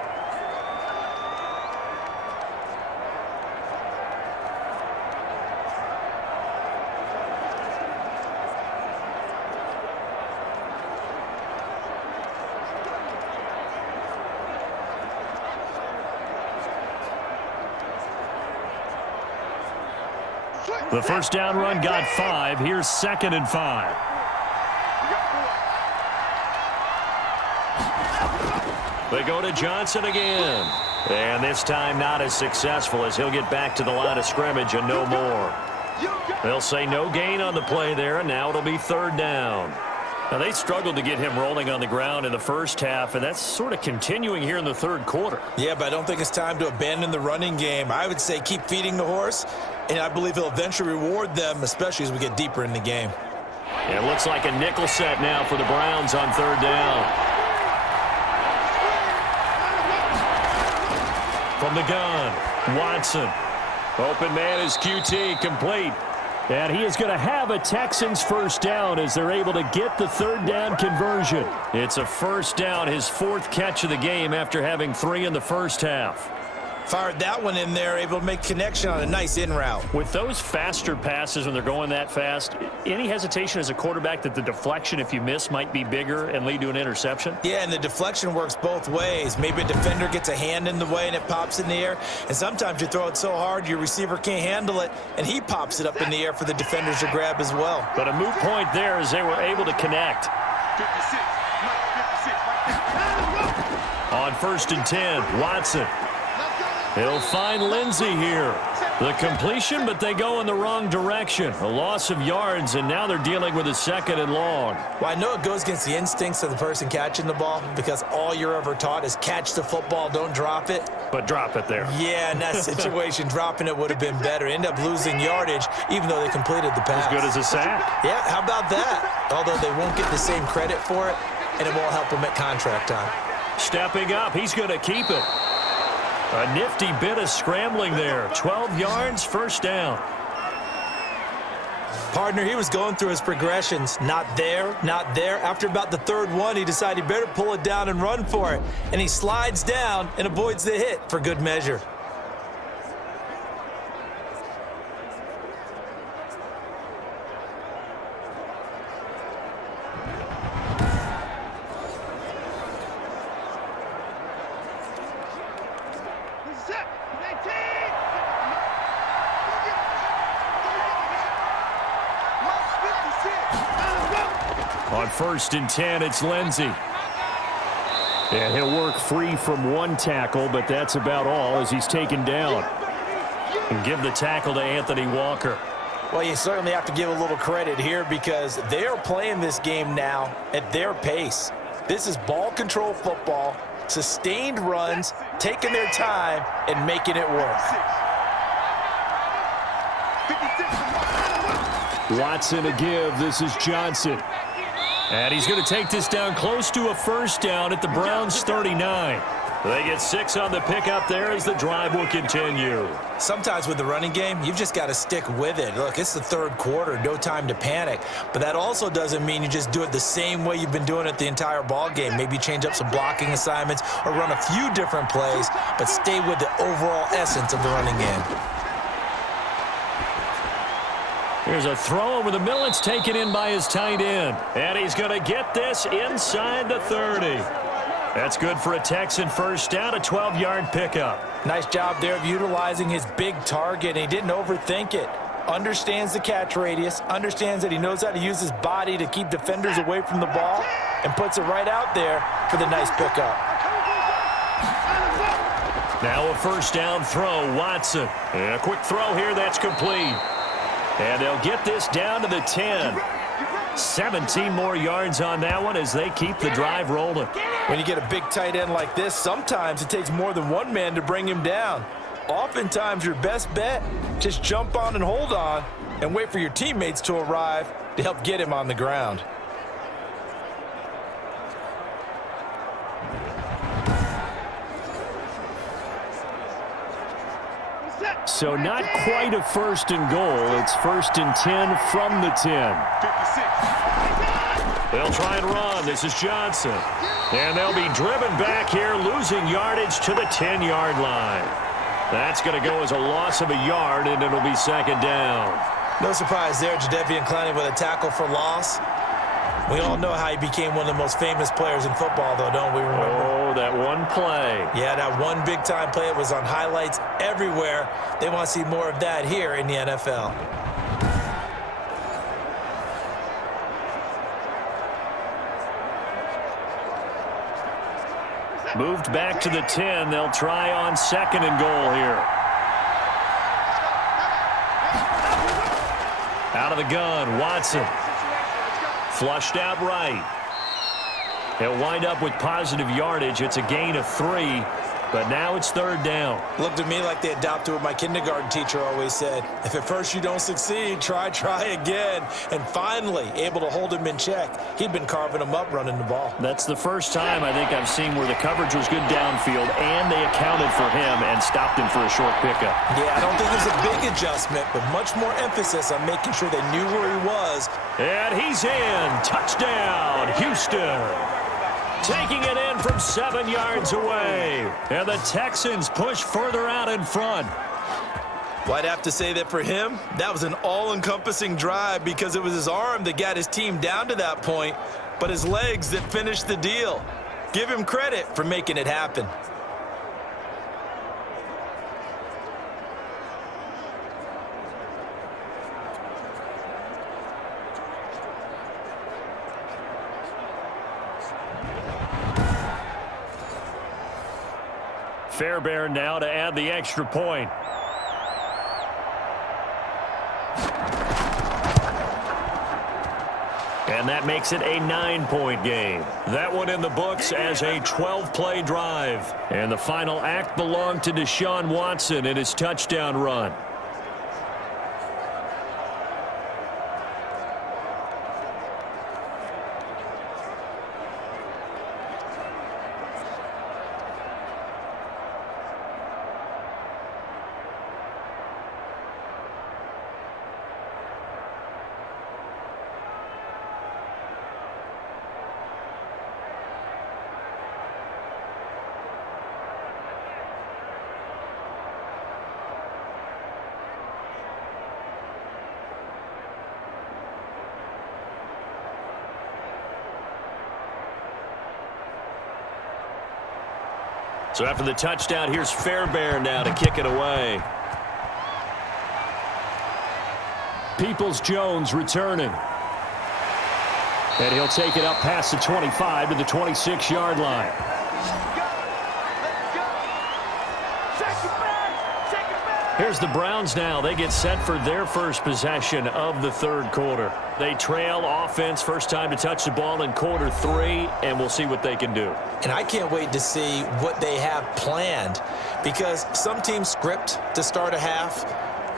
The first down run got 5. Here's 2nd and 5. They go to Johnson again. And this time not as successful as he'll get back to the line of scrimmage and no more. They'll say no gain on the play there, and now it'll be 3rd down. Now, they struggled to get him rolling on the ground in the first half, and that's sort of continuing here in the 3rd quarter. Yeah, but I don't think it's time to abandon the running game. I would say keep feeding the horse, and I believe he'll eventually reward them, especially as we get deeper in the game. It looks like a nickel set now for the Browns on 3rd down. From the gun, Watson. Open man is QT, complete. And he is going to have a Texans first down as they're able to get the 3rd down conversion. It's a first down, his 4th catch of the game after having 3 in the first half. Fired that one in there, able to make connection on a nice in route. With those faster passes when they're going that fast, any hesitation as a quarterback that the deflection, if you miss, might be bigger and lead to an interception? Yeah, and the deflection works both ways. Maybe a defender gets a hand in the way and it pops in the air, and sometimes you throw it so hard your receiver can't handle it, and he pops it up in the air for the defenders to grab as well. But a moot point there as they were able to connect. 56. On 1st and 10, Watson. He'll find Lindsey here. The completion, but they go in the wrong direction. A loss of yards, and now they're dealing with a 2nd and long. Well, I know it goes against the instincts of the person catching the ball because all you're ever taught is catch the football, don't drop it. But drop it there. Yeah, in that situation, dropping it would have been better. End up losing yardage, even though they completed the pass. As good as a sack. Yeah, how about that? Although they won't get the same credit for it, and it won't help them at contract time. Stepping up, he's going to keep it. A nifty bit of scrambling there. 12 yards, first down. Partner, he was going through his progressions. Not there, not there. After about the 3rd one, he decided he better pull it down and run for it. And he slides down and avoids the hit for good measure. On 1st and 10, it's Lindsey. And he'll work free from 1 tackle, but that's about all as he's taken down. And give the tackle to Anthony Walker. Well, you certainly have to give a little credit here because they are playing this game now at their pace. This is ball control football, sustained runs, taking their time, and making it work. Watson a give. This is Johnson. And he's going to take this down close to a first down at the Browns 39. They get 6 on the pickup there as the drive will continue. Sometimes with the running game, you've just got to stick with it. Look, it's the 3rd quarter, no time to panic. But that also doesn't mean you just do it the same way you've been doing it the entire ball game. Maybe change up some blocking assignments or run a few different plays, but stay with the overall essence of the running game. Here's a throw over the middle. It's taken in by his tight end. And he's going to get this inside the 30. That's good for a Texan first down, a 12-yard pickup. Nice job there of utilizing his big target. He didn't overthink it. Understands the catch radius, understands that he knows how to use his body to keep defenders away from the ball, and puts it right out there for the nice pickup. Now a first down throw, Watson. And a quick throw here, that's complete. And they'll get this down to the 10. 17 more yards on that one as they keep the drive rolling. When you get a big tight end like this, sometimes it takes more than one man to bring him down. Oftentimes, your best bet, just jump on and hold on and wait for your teammates to arrive to help get him on the ground. So not quite a first and goal. It's first and 10 from the 10. 56. They'll try and run. This is Johnson. And they'll be driven back here, losing yardage to the 10-yard line. That's going to go as a loss of a yard, and it'll be second down. No surprise there, Jadeveon Clowney with a tackle for loss. We all know how he became one of the most famous players in football, though, don't we remember? Oh, that one play. Yeah, that one big-time play. It was on highlights everywhere. They want to see more of that here in the NFL. Moved back to the 10. They'll try on second and goal here. Out of the gun, Watson. Flushed out right. He'll wind up with positive yardage. It's a gain of 3, but now it's third down. Looked to me like they adopted what my kindergarten teacher always said. If at first you don't succeed, try again. And finally, able to hold him in check. He'd been carving him up running the ball. That's the first time I think I've seen where the coverage was good downfield and they accounted for him and stopped him for a short pickup. Yeah, I don't think it was a big adjustment, but much more emphasis on making sure they knew where he was. And he's in. Touchdown, Houston. Taking it in from 7 yards away. And the Texans push further out in front. Well, I'd have to say that for him, that was an all-encompassing drive because it was his arm that got his team down to that point, but his legs that finished the deal. Give him credit for making it happen. Fairbairn now to add the extra point. And that makes it a 9-point game. That one in the books as a 12-play drive. And the final act belonged to Deshaun Watson in his touchdown run. So after the touchdown, here's Fairbairn now to kick it away. Peoples-Jones returning. And he'll take it up past the 25 to the 26-yard line. Here's the Browns now. They get set for their first possession of the third quarter. They trail offense, first time to touch the ball in quarter 3, and we'll see what they can do. And I can't wait to see what they have planned because some teams script to start a half.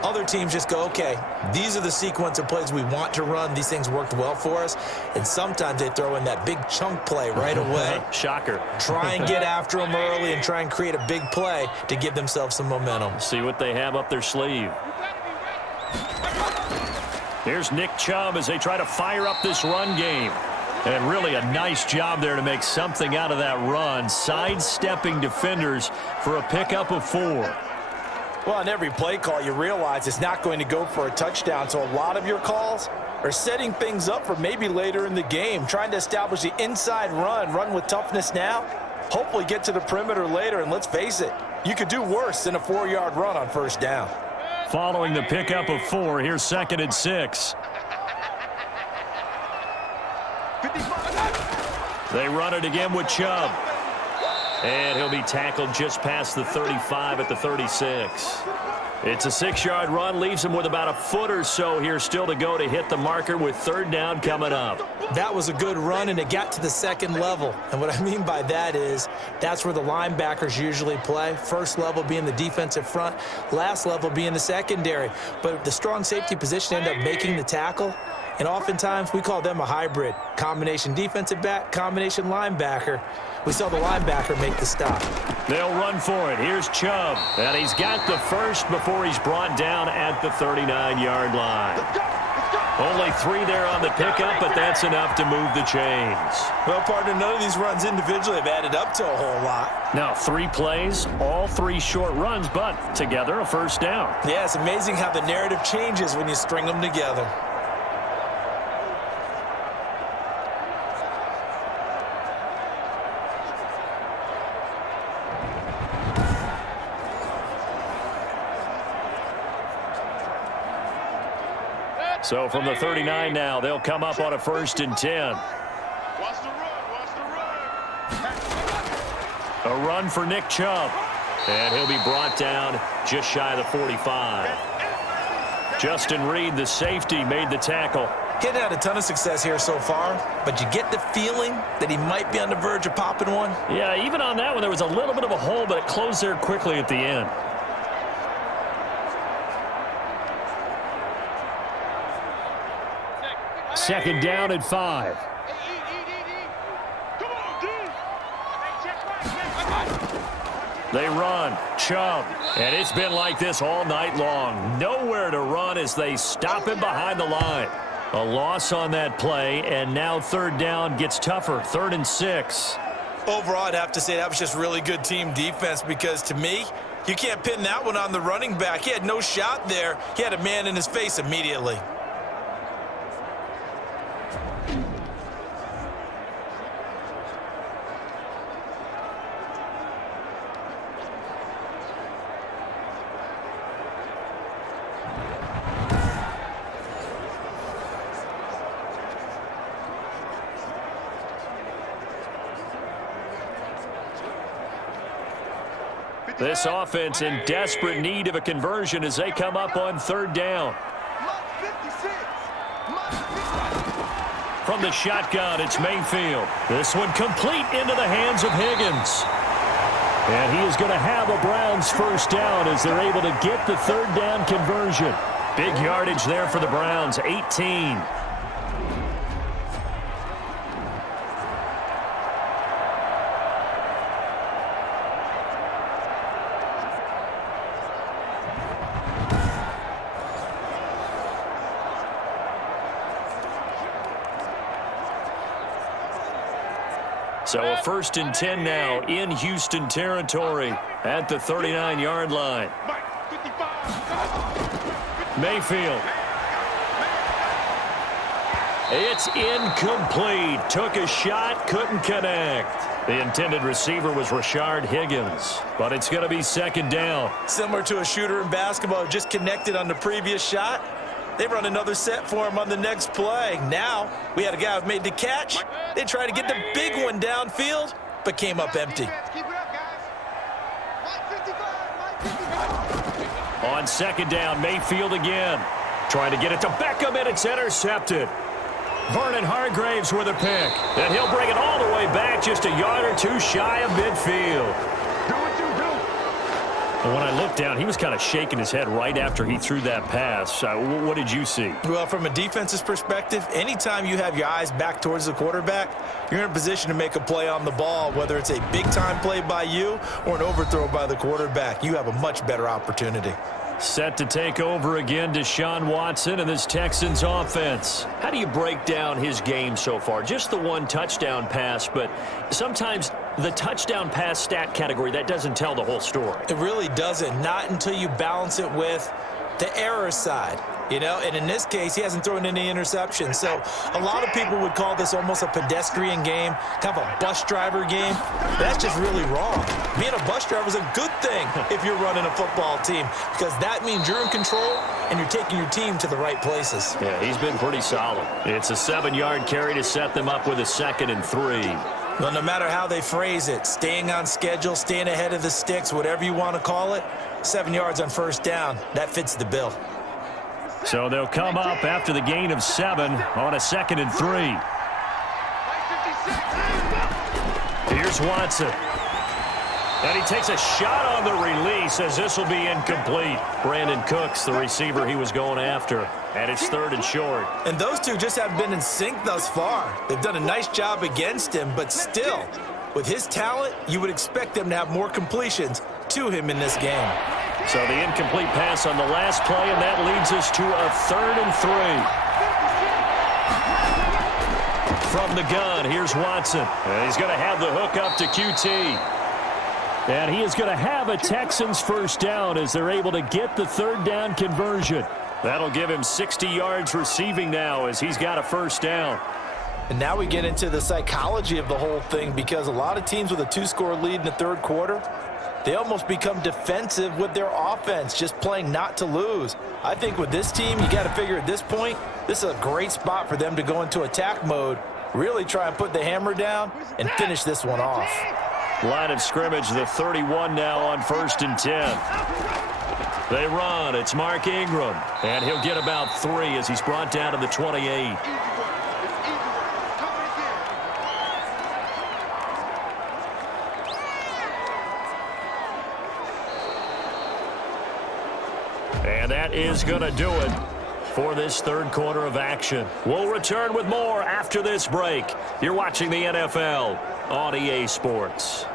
Other teams just go, okay, these are the sequence of plays we want to run. These things worked well for us. And sometimes they throw in that big chunk play right away. Shocker. Try and get after them early and try and create a big play to give themselves some momentum. See what they have up their sleeve. Here's Nick Chubb as they try to fire up this run game. And really a nice job there to make something out of that run, sidestepping defenders for a pickup of 4. Well, on every play call, you realize it's not going to go for a touchdown. So a lot of your calls are setting things up for maybe later in the game, trying to establish the inside run with toughness now, hopefully get to the perimeter later. And let's face it, you could do worse than a 4-yard run on first down. Following the pickup of 4, here's 2nd and 6. They run it again with Chubb. And he'll be tackled just past the 35 at the 36. It's a 6-yard run, leaves him with about a foot or so here still to go to hit the marker with third down coming up. That was a good run, and it got to the second level. And what I mean by that is that's where the linebackers usually play. First level being the defensive front, last level being the secondary. But the strong safety position ended up making the tackle. And oftentimes, we call them a hybrid. Combination defensive back, combination linebacker. We saw the linebacker make the stop. They'll run for it. Here's Chubb. And he's got the first before he's brought down at the 39-yard line. Only 3 there on the pickup, but that's enough to move the chains. Well, partner, none of these runs individually have added up to a whole lot. Now, 3 plays, all 3 short runs, but together a first down. Yeah, it's amazing how the narrative changes when you string them together. So from the 39 now, they'll come up on a 1st and 10. Watch the run, watch the run. A run for Nick Chubb. And he'll be brought down just shy of the 45. Justin Reed, the safety, made the tackle. He hadn't had a ton of success here so far, but you get the feeling that he might be on the verge of popping one. Yeah, even on that one, there was a little bit of a hole, but it closed there quickly at the end. Second down at 5. They run. Chubb. And it's been like this all night long. Nowhere to run as they stop him behind the line. A loss on that play, and now 3rd down gets tougher. 3rd and 6. Overall, I'd have to say that was just really good team defense because, to me, you can't pin that one on the running back. He had no shot there. He had a man in his face immediately. This offense in desperate need of a conversion as they come up on 3rd down. From the shotgun, it's Mayfield. This one complete into the hands of Higgins. And he is going to have a Browns first down as they're able to get the 3rd down conversion. Big yardage there for the Browns, 18. So a 1st and 10 now in Houston territory at the 39-yard line. Mayfield. It's incomplete. Took a shot, couldn't connect. The intended receiver was Rashard Higgins, but it's going to be 2nd down. Similar to a shooter in basketball, just connected on the previous shot. They run another set for him on the next play. Now, we had a guy who made the catch. They tried to get the big one downfield, but came up empty. On 2nd down, Mayfield again. Trying to get it to Beckham, and it's intercepted. Vernon Hargreaves with a pick. And he'll bring it all the way back just a yard or 2 shy of midfield. When I looked down, he was kind of shaking his head right after he threw that pass. What did you see? Well, from a defense's perspective, anytime you have your eyes back towards the quarterback, you're in a position to make a play on the ball, whether it's a big-time play by you or an overthrow by the quarterback. You have a much better opportunity. Set to take over again, Deshaun Watson and this Texans offense. How do you break down his game so far? Just the 1 touchdown pass, but sometimes the touchdown pass stat category, that doesn't tell the whole story. It really doesn't, not until you balance it with the error side. You know, and in this case, he hasn't thrown any interceptions. So a lot of people would call this almost a pedestrian game, kind of a bus driver game. That's just really wrong. Being a bus driver is a good thing if you're running a football team because that means you're in control and you're taking your team to the right places. Yeah, he's been pretty solid. It's a 7-yard carry to set them up with a 2nd and 3. Well, no matter how they phrase it, staying on schedule, staying ahead of the sticks, whatever you want to call it, 7 yards on 1st down, that fits the bill. So they'll come up after the gain of 7 on a 2nd and 3. Here's Watson. And he takes a shot on the release as this will be incomplete. Brandon Cooks, the receiver he was going after. And it's 3rd and short. And those two just haven't been in sync thus far. They've done a nice job against him, but still, with his talent, you would expect them to have more completions to him in this game. So the incomplete pass on the last play, and that leads us to a 3rd and 3. From the gun, here's Watson. And he's going to have the hook up to QT. And he is going to have a Texans first down as they're able to get the 3rd down conversion. That'll give him 60 yards receiving now as he's got a first down. And now we get into the psychology of the whole thing, because a lot of teams with a 2-score lead in the 3rd quarter, they almost become defensive with their offense, just playing not to lose. I think with this team, you got to figure at this point, this is a great spot for them to go into attack mode, really try and put the hammer down and finish this one off. Line of scrimmage, the 31 now on 1st and 10. They run. It's Mark Ingram. And he'll get about 3 as he's brought down to the 28. And that is going to do it for this 3rd quarter of action. We'll return with more after this break. You're watching the NFL on EA Sports.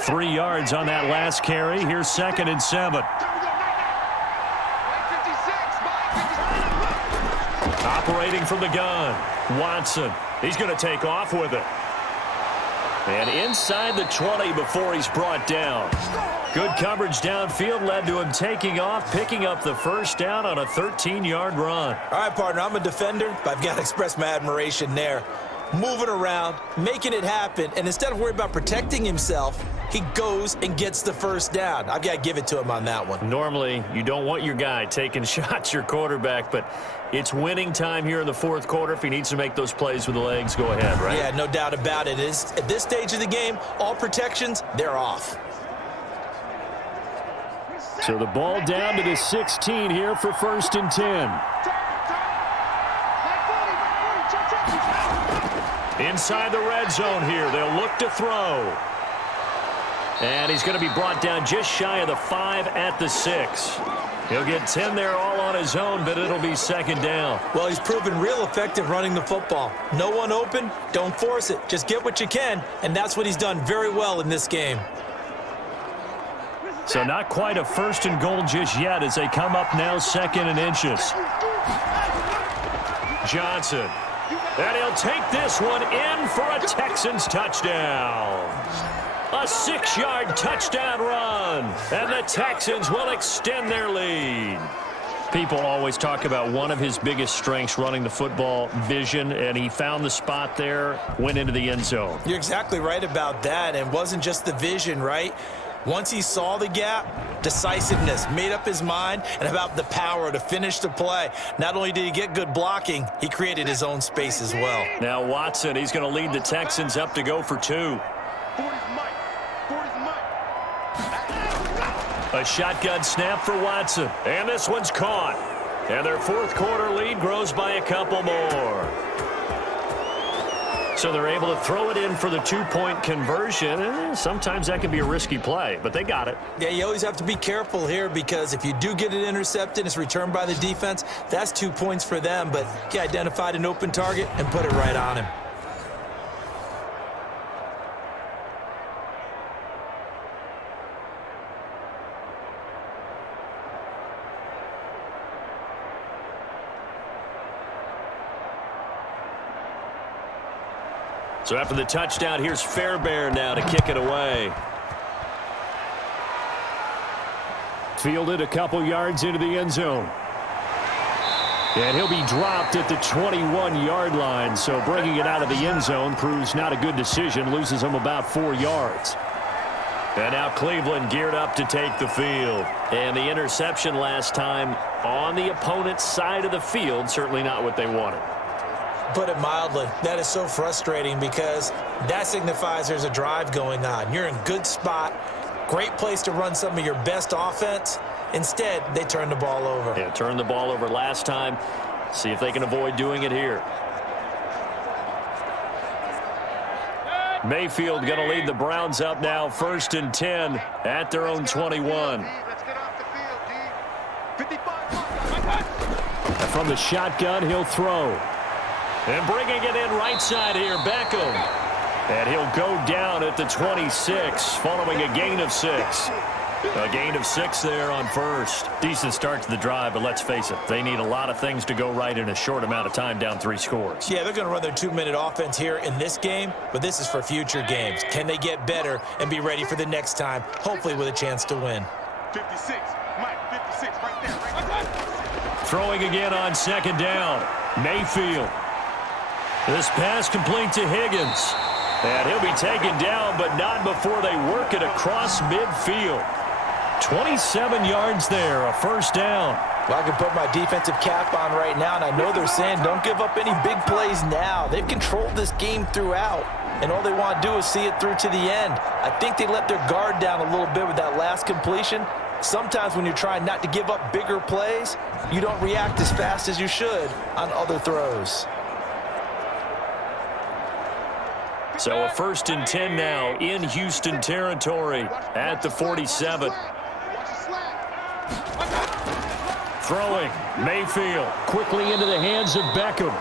Three yards on that last carry. Here's 2nd and 7. Operating from the gun, Watson. He's going to take off with it. And inside the 20 before he's brought down. Good coverage downfield led to him taking off, picking up the first down on a 13-yard run. All right, partner, I'm a defender, but I've got to express my admiration there. Moving around, making it happen, and instead of worrying about protecting himself, he goes and gets the first down. I've got to give it to him on that one. Normally, you don't want your guy taking shots, your quarterback, but it's winning time here in the 4th quarter. If he needs to make those plays with the legs, go ahead, right? Yeah, no doubt about it. At this stage of the game, all protections, they're off. So the ball down to the 16 here for 1st and 10. Inside the red zone here, they'll look to throw. And he's going to be brought down just shy of the 5 at the 6. He'll get 10 there all on his own, but it'll be 2nd down. Well, he's proven real effective running the football. No one open, don't force it. Just get what you can, and that's what he's done very well in this game. So not quite a 1st and goal just yet as they come up now 2nd and inches. Johnson. And he'll take this one in for a Texans touchdown. A 6-yard touchdown run. And the Texans will extend their lead. People always talk about one of his biggest strengths running the football, vision, and he found the spot there, went into the end zone. You're exactly right about that. And it wasn't just the vision, right? Once he saw the gap, decisiveness, made up his mind, and about the power to finish the play. Not only did he get good blocking, he created his own space as well. Now Watson, he's going to lead the Texans up to go for 2. A shotgun snap for Watson. And this one's caught. And their 4th quarter lead grows by a couple more. So they're able to throw it in for the 2-point conversion. Sometimes that can be a risky play, but they got it. Yeah, you always have to be careful here because if you do get it intercepted, it's returned by the defense, that's 2 points for them. But he identified an open target and put it right on him. So after the touchdown, here's Fairbairn now to kick it away. Fielded a couple yards into the end zone. And he'll be dropped at the 21-yard line. So bringing it out of the end zone proves not a good decision. Loses him about 4 yards. And now Cleveland geared up to take the field. And the interception last time on the opponent's side of the field, certainly not what they wanted. put it mildly. That is so frustrating because that signifies there's a drive going on. You're in good spot, great place to run some of your best offense. Instead, they turn the ball over. Yeah, turned the ball over last time. See if they can avoid doing it here. Mayfield going to lead the Browns up now, 1st and 10 at their own 21. Let's get off the field, D. 55. From the shotgun, he'll throw. And bringing it in right side here, Beckham. And he'll go down at the 26 following a gain of 6. A gain of 6 there on first. Decent start to the drive, but let's face it, they need a lot of things to go right in a short amount of time, down 3 scores. Yeah, they're going to run their 2-minute offense here in this game, but this is for future games. Can they get better and be ready for the next time, hopefully with a chance to win? 56. Mike, 56 right there. Right there. Throwing again on 2nd down. Mayfield. This pass complete to Higgins. And he'll be taken down, but not before they work it across midfield. 27 yards there, a 1st down. Well, I can put my defensive cap on right now, and I know they're saying don't give up any big plays now. They've controlled this game throughout, and all they want to do is see it through to the end. I think they let their guard down a little bit with that last completion. Sometimes when you're trying not to give up bigger plays, you don't react as fast as you should on other throws. So a 1st and 10 now in Houston territory at the 47. Throwing, Mayfield quickly into the hands of Beckham.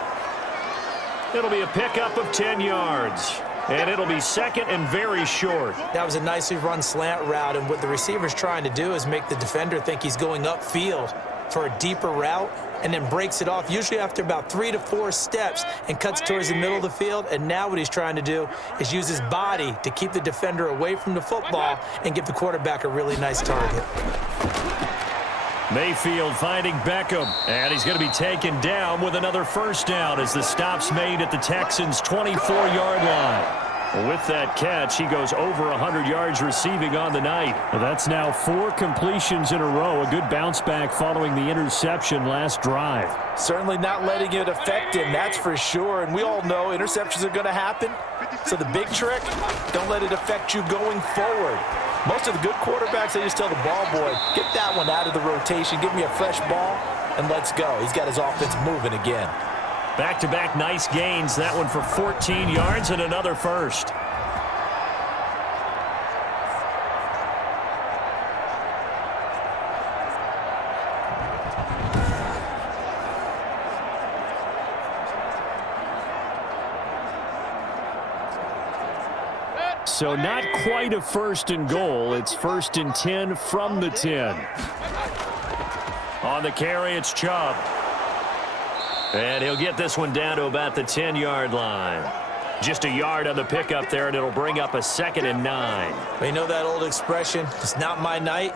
It'll be a pickup of 10 yards. And it'll be 2nd and very short. That was a nicely run slant route, and what the receiver's trying to do is make the defender think he's going upfield for a deeper route, and then breaks it off, usually after about 3 to 4 steps, and cuts towards the middle of the field. And now what he's trying to do is use his body to keep the defender away from the football and give the quarterback a really nice target. Mayfield finding Beckham, and he's going to be taken down with another 1st down as the stop's made at the Texans' 24-yard line. With that catch, he goes over 100 yards receiving on the night. Well, that's now 4 completions in a row. A good bounce back following the interception last drive. Certainly not letting it affect him, that's for sure. And we all know interceptions are going to happen. So the big trick, don't let it affect you going forward. Most of the good quarterbacks, they just tell the ball boy, get that one out of the rotation, give me a fresh ball, and let's go. He's got his offense moving again. Back-to-back nice gains. That one for 14 yards and another 1st. So not quite a 1st and goal. It's 1st and 10 from the 10. On the carry, it's Chubb. And he'll get this one down to about the 10-yard line. Just a yard on the pickup there, and it'll bring up a 2nd and 9. You know that old expression, it's not my night?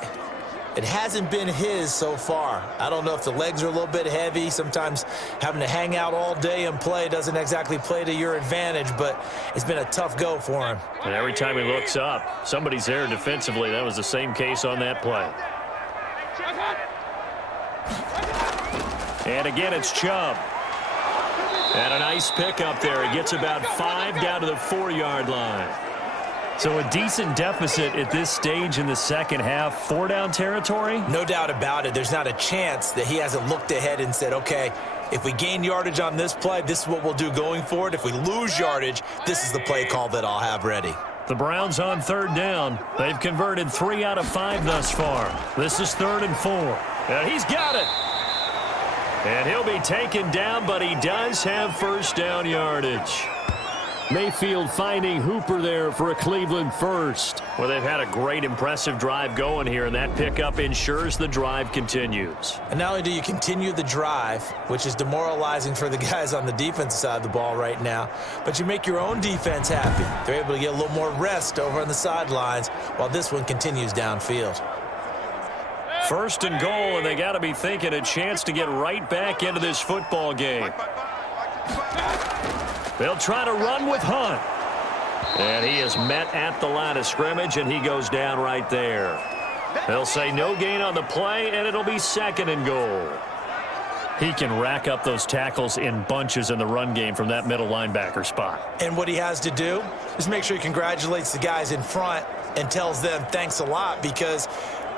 It hasn't been his so far. I don't know if the legs are a little bit heavy. Sometimes having to hang out all day and play doesn't exactly play to your advantage, but it's been a tough go for him. And every time he looks up, somebody's there defensively. That was the same case on that play. And again, it's Chubb. And a nice pickup there. He gets about 5 down to the 4-yard line. So a decent deficit at this stage in the second half. 4-down territory? No doubt about it. There's not a chance that he hasn't looked ahead and said, okay, if we gain yardage on this play, this is what we'll do going forward. If we lose yardage, this is the play call that I'll have ready. The Browns on 3rd down. They've converted 3 out of 5 thus far. This is 3rd and 4. And he's got it. And he'll be taken down, but he does have 1st down yardage. Mayfield finding Hooper there for a Cleveland 1st. Well, they've had a great, impressive drive going here, and that pickup ensures the drive continues. And not only do you continue the drive, which is demoralizing for the guys on the defensive side of the ball right now, but you make your own defense happy. They're able to get a little more rest over on the sidelines while this one continues downfield. 1st and goal, and they got to be thinking a chance to get right back into this football game. They'll try to run with Hunt. And he is met at the line of scrimmage, and he goes down right there. They'll say no gain on the play, and it'll be 2nd and goal. He can rack up those tackles in bunches in the run game from that middle linebacker spot. And what he has to do is make sure he congratulates the guys in front and tells them thanks a lot, because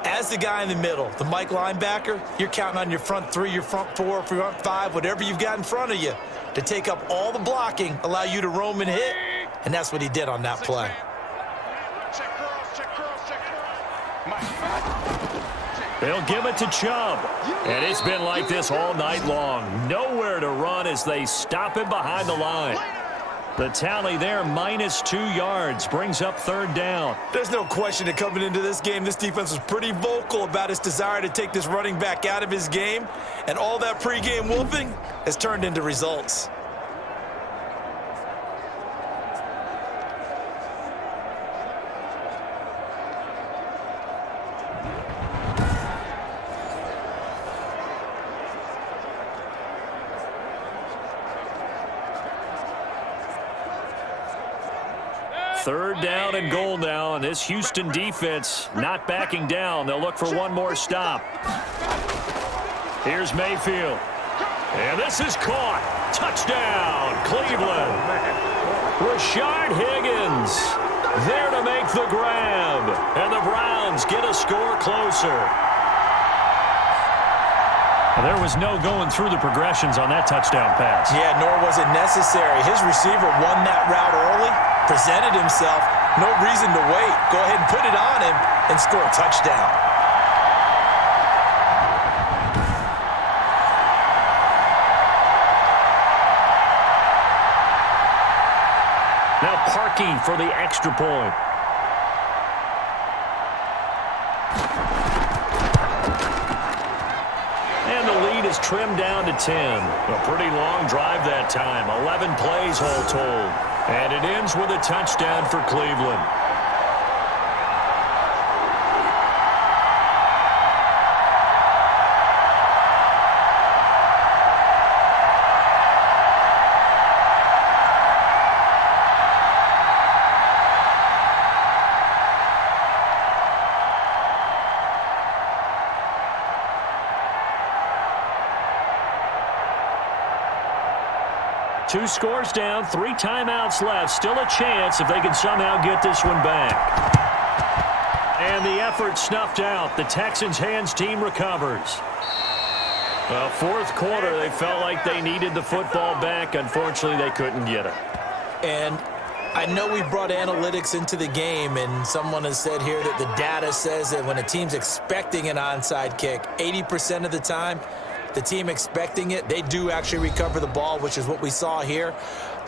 as the guy in the middle, the Mike linebacker, you're counting on your front three, your front four, front five, whatever you've got in front of you to take up all the blocking, allow you to roam and hit, and that's what he did on that play. They'll give it to Chubb. And it's been like this all night long. Nowhere to run as they stop him behind the line. The tally there, -2 yards, brings up 3rd down. There's no question that coming into this game, this defense was pretty vocal about its desire to take this running back out of his game, and all that pregame wolfing has turned into results. Third down and goal now, and this Houston defense not backing down. They'll look for one more stop. Here's Mayfield. And this is caught. Touchdown, Cleveland. Rashard Higgins there to make the grab. And the Browns get a score closer. There was no going through the progressions on that touchdown pass. Yeah, nor was it necessary. His receiver won that route early, presented himself. No reason to wait. Go ahead and put it on him and score a touchdown. Now Parkey for the extra point. And the lead is trimmed down to 10. A pretty long drive that time. 11 plays all told. And it ends with a touchdown for Cleveland. Two scores down, 3 timeouts left. Still a chance if they can somehow get this one back. And the effort snuffed out. The Texans' hands team recovers. Well, 4th quarter, they felt like they needed the football back. Unfortunately, they couldn't get it. And I know we brought analytics into the game, and someone has said here that the data says that when a team's expecting an onside kick, 80% of the time, the team expecting it, they do actually recover the ball, which is what we saw here.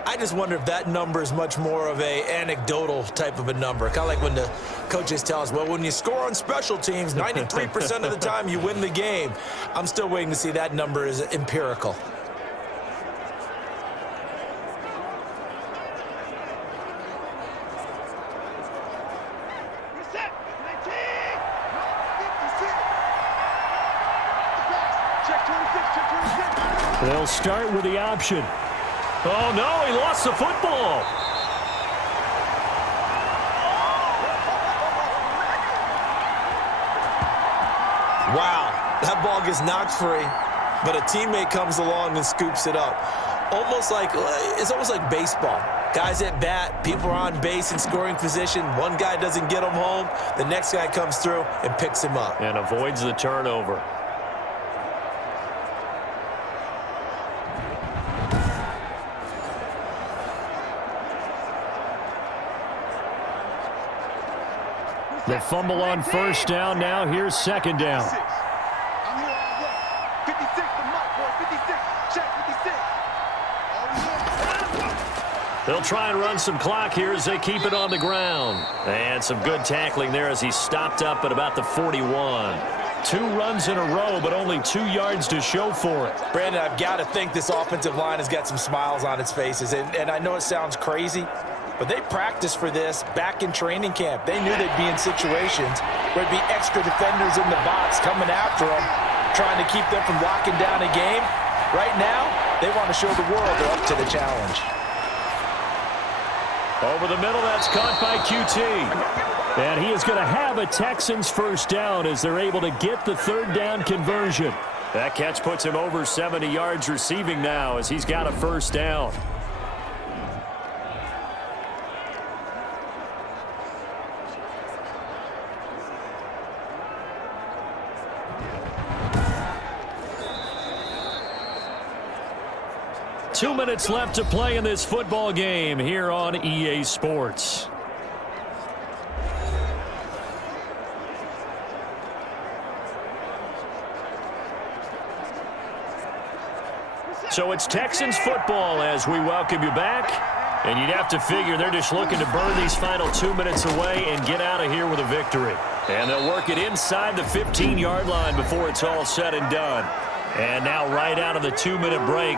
I just wonder if that number is much more of a anecdotal type of a number. Kind of like when the coaches tell us, well, when you score on special teams, 93% of the time you win the game. I'm still waiting to see that number is empirical. They'll start with the option. Oh, no, he lost the football. Wow, that ball gets knocked free, but a teammate comes along and scoops it up. It's almost like baseball. Guys at bat, people are on base in scoring position. One guy doesn't get him home. The next guy comes through and picks him up. And avoids the turnover. The fumble on 1st down. Now here's 2nd down. I'm here all day. 56, the mic, boy. 56. Check 56. They'll try and run some clock here as they keep it on the ground. And some good tackling there as he stopped up at about the 41. 2 runs in a row, but only 2 yards to show for it. Brandon, I've got to think this offensive line has got some smiles on its faces. And I know it sounds crazy, but they practiced for this back in training camp. They knew they'd be in situations where there'd be extra defenders in the box coming after them, trying to keep them from locking down a game. Right now, they want to show the world they're up to the challenge. Over the middle, that's caught by QT. And he is going to have a Texans 1st down as they're able to get the 3rd down conversion. That catch puts him over 70 yards receiving now as he's got a first down. Two minutes left to play in this football game here on EA Sports. So it's Texans football as we welcome you back. And you'd have to figure they're just looking to burn these final 2 minutes away and get out of here with a victory. And they'll work it inside the 15-yard line before it's all said and done. And now right out of the 2-minute break,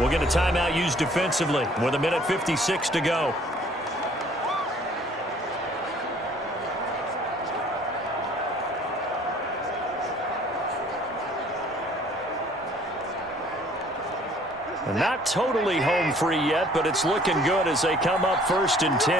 we'll get a timeout used defensively with 1:56 to go. Not totally home free yet, but it's looking good as they come up 1st and 10.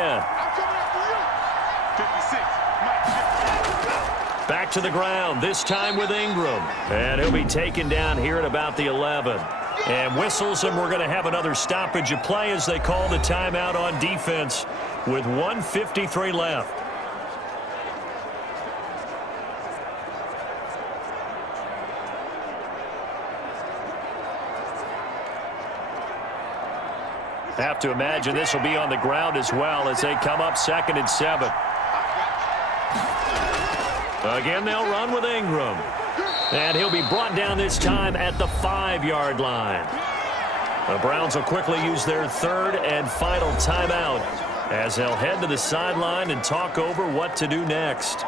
Back to the ground, this time with Ingram. And he'll be taken down here at about the 11. And whistles, and we're going to have another stoppage of play as they call the timeout on defense with 1:53 left. Have to imagine this will be on the ground as well as they come up 2nd and 7. Again, they'll run with Ingram. And he'll be brought down this time at the 5-yard line. The Browns will quickly use their 3rd and final timeout as they'll head to the sideline and talk over what to do next.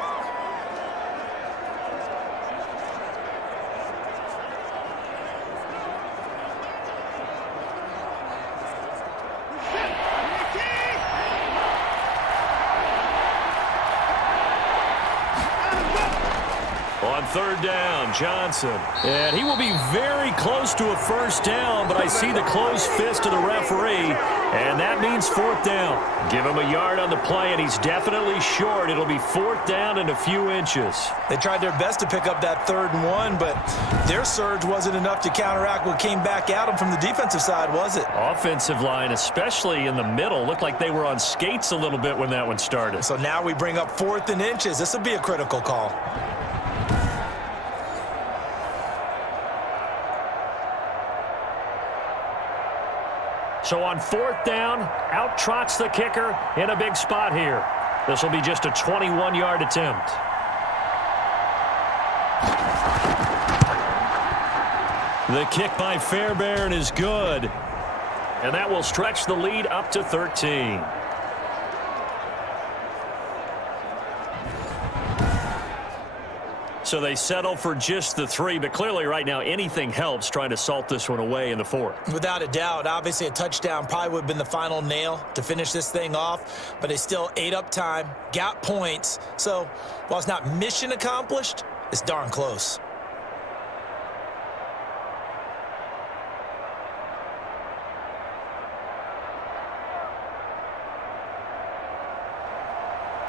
On 3rd down, Johnson. And he will be very close to a first down, but I see the closed fist of the referee, and that means 4th down. Give him a yard on the play, and he's definitely short. It'll be 4th down and a few inches. They tried their best to pick up that 3rd and 1, but their surge wasn't enough to counteract what came back at them from the defensive side, was it? Offensive line, especially in the middle, looked like they were on skates a little bit when that one started. So now we bring up 4th and inches. This will be a critical call. So on 4th down, out trots the kicker in a big spot here. This will be just a 21-yard attempt. The kick by Fairbairn is good. And that will stretch the lead up to 13. So they settle for just the 3, but clearly right now anything helps trying to salt this one away in the 4th. Without a doubt, obviously a touchdown probably would have been the final nail to finish this thing off, but they still ate up time, got points. So while it's not mission accomplished, it's darn close.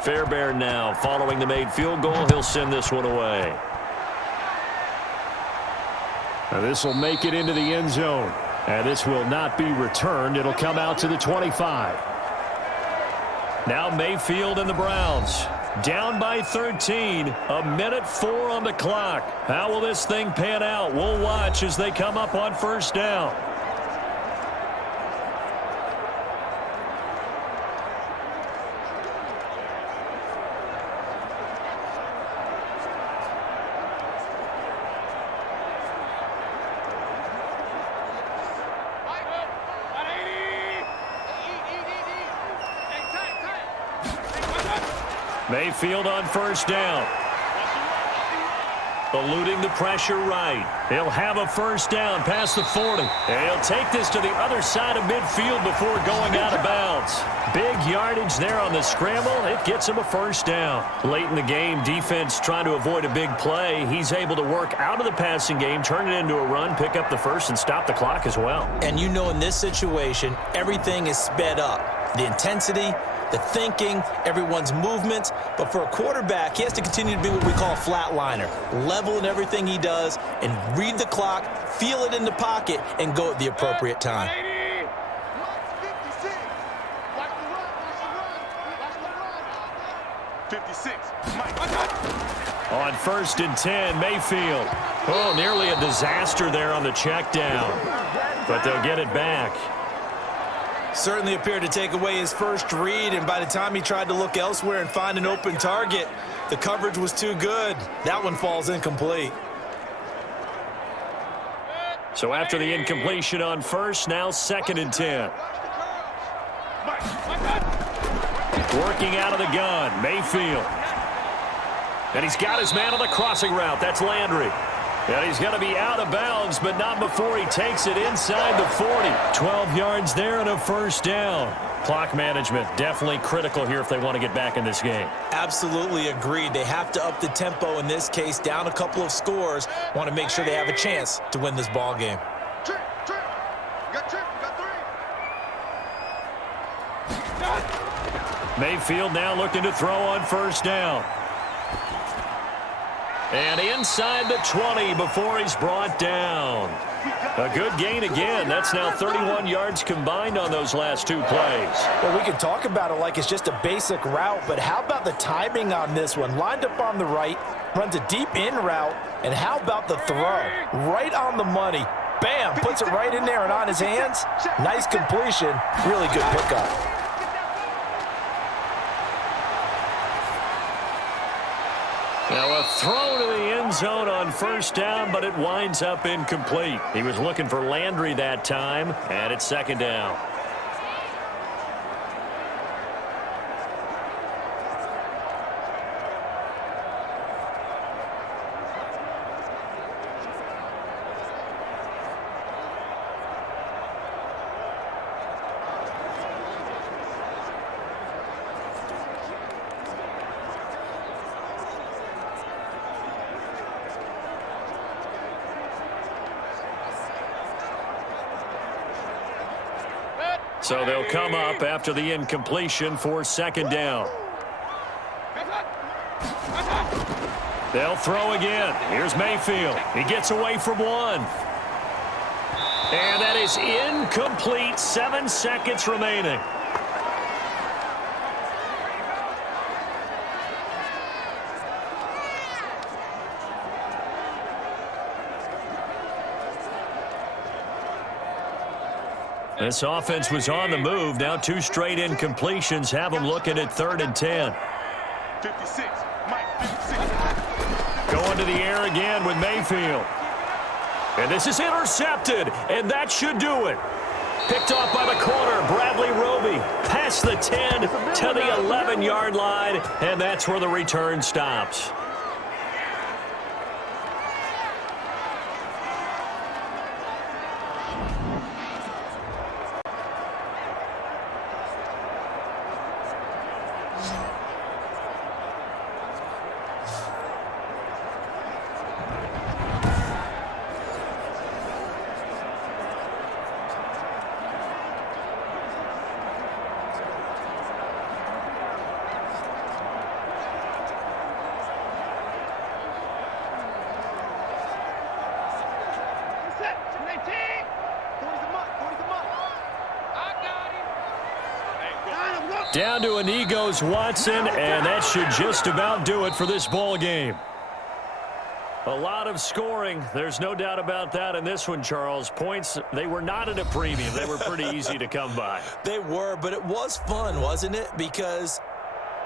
Fairbairn now following the made field goal. He'll send this one away. Now this will make it into the end zone. And this will not be returned. It'll come out to the 25. Now Mayfield and the Browns down by 13. 1:04 on the clock. How will this thing pan out? We'll watch as they come up on 1st down. Mayfield on 1st down. Eluding the pressure right. He'll have a 1st down past the 40. And he'll take this to the other side of midfield before going out of bounds. Big yardage there on the scramble. It gets him a 1st down. Late in the game, defense trying to avoid a big play. He's able to work out of the passing game, turn it into a run, pick up the 1st, and stop the clock as well. And you know in this situation, everything is sped up. The intensity, the thinking, everyone's movements. But for a quarterback, he has to continue to be what we call a flatliner, level in everything he does, and read the clock, feel it in the pocket, and go at the appropriate time. 56. On 1st and 10, Mayfield. Oh, nearly a disaster there on the check down. But they'll get it back. Certainly appeared to take away his first read, and by the time he tried to look elsewhere and find an open target, the coverage was too good. That one falls incomplete. So after the incompletion on 1st, now 2nd and 10. Working out of the gun, Mayfield. And he's got his man on the crossing route. That's Landry. And he's going to be out of bounds, but not before he takes it inside the 40. 12 yards there and a 1st down. Clock management definitely critical here if they want to get back in this game. Absolutely agreed. They have to up the tempo in this case, down a couple of scores. Want to make sure they have a chance to win this ball game. Trip. You got 3. Mayfield now looking to throw on 1st down. And inside the 20 before he's brought down. A good gain again. That's now 31 yards combined on those last 2 plays. Well, we can talk about it like it's just a basic route, but how about the timing on this one? Lined up on the right, runs a deep in route, and how about the throw? Right on the money. Bam, puts it right in there and on his hands. Nice completion. Really good pickup. Now a throw to the end zone on 1st down, but it winds up incomplete. He was looking for Landry that time, and it's 2nd down. So they'll come up after the incompletion for 2nd down. They'll throw again. Here's Mayfield. He gets away from one. And that is incomplete. 7 seconds remaining. This offense was on the move. Now 2 straight incompletions have them looking at 3rd and 10. 56. Mike, 56. Going to the air again with Mayfield. And this is intercepted, and that should do it. Picked off by the corner, Bradley Roby. Past the 10 to the 11-yard line, and that's where the return stops. Down to a knee goes Watson, and that should just about do it for this ball game. A lot of scoring. There's no doubt about that in this one, Charles. Points, they were not at a premium. They were pretty easy to come by. They were, but it was fun, wasn't it? Because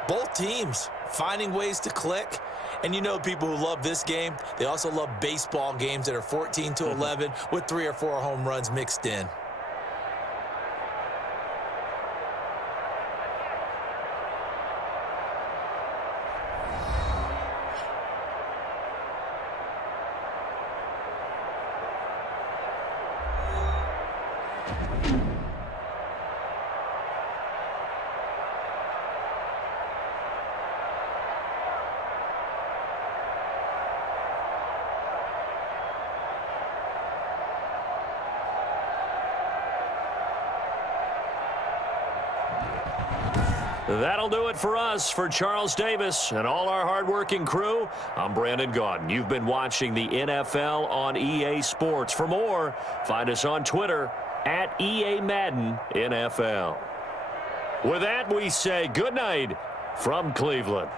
both teams finding ways to click. And you know people who love this game, they also love baseball games that are 14-11 with 3 or 4 home runs mixed in. That'll do it for us. For Charles Davis and all our hardworking crew, I'm Brandon Gaudin. You've been watching the NFL on EA Sports. For more, find us on Twitter at EA Madden NFL. With that, we say good night from Cleveland.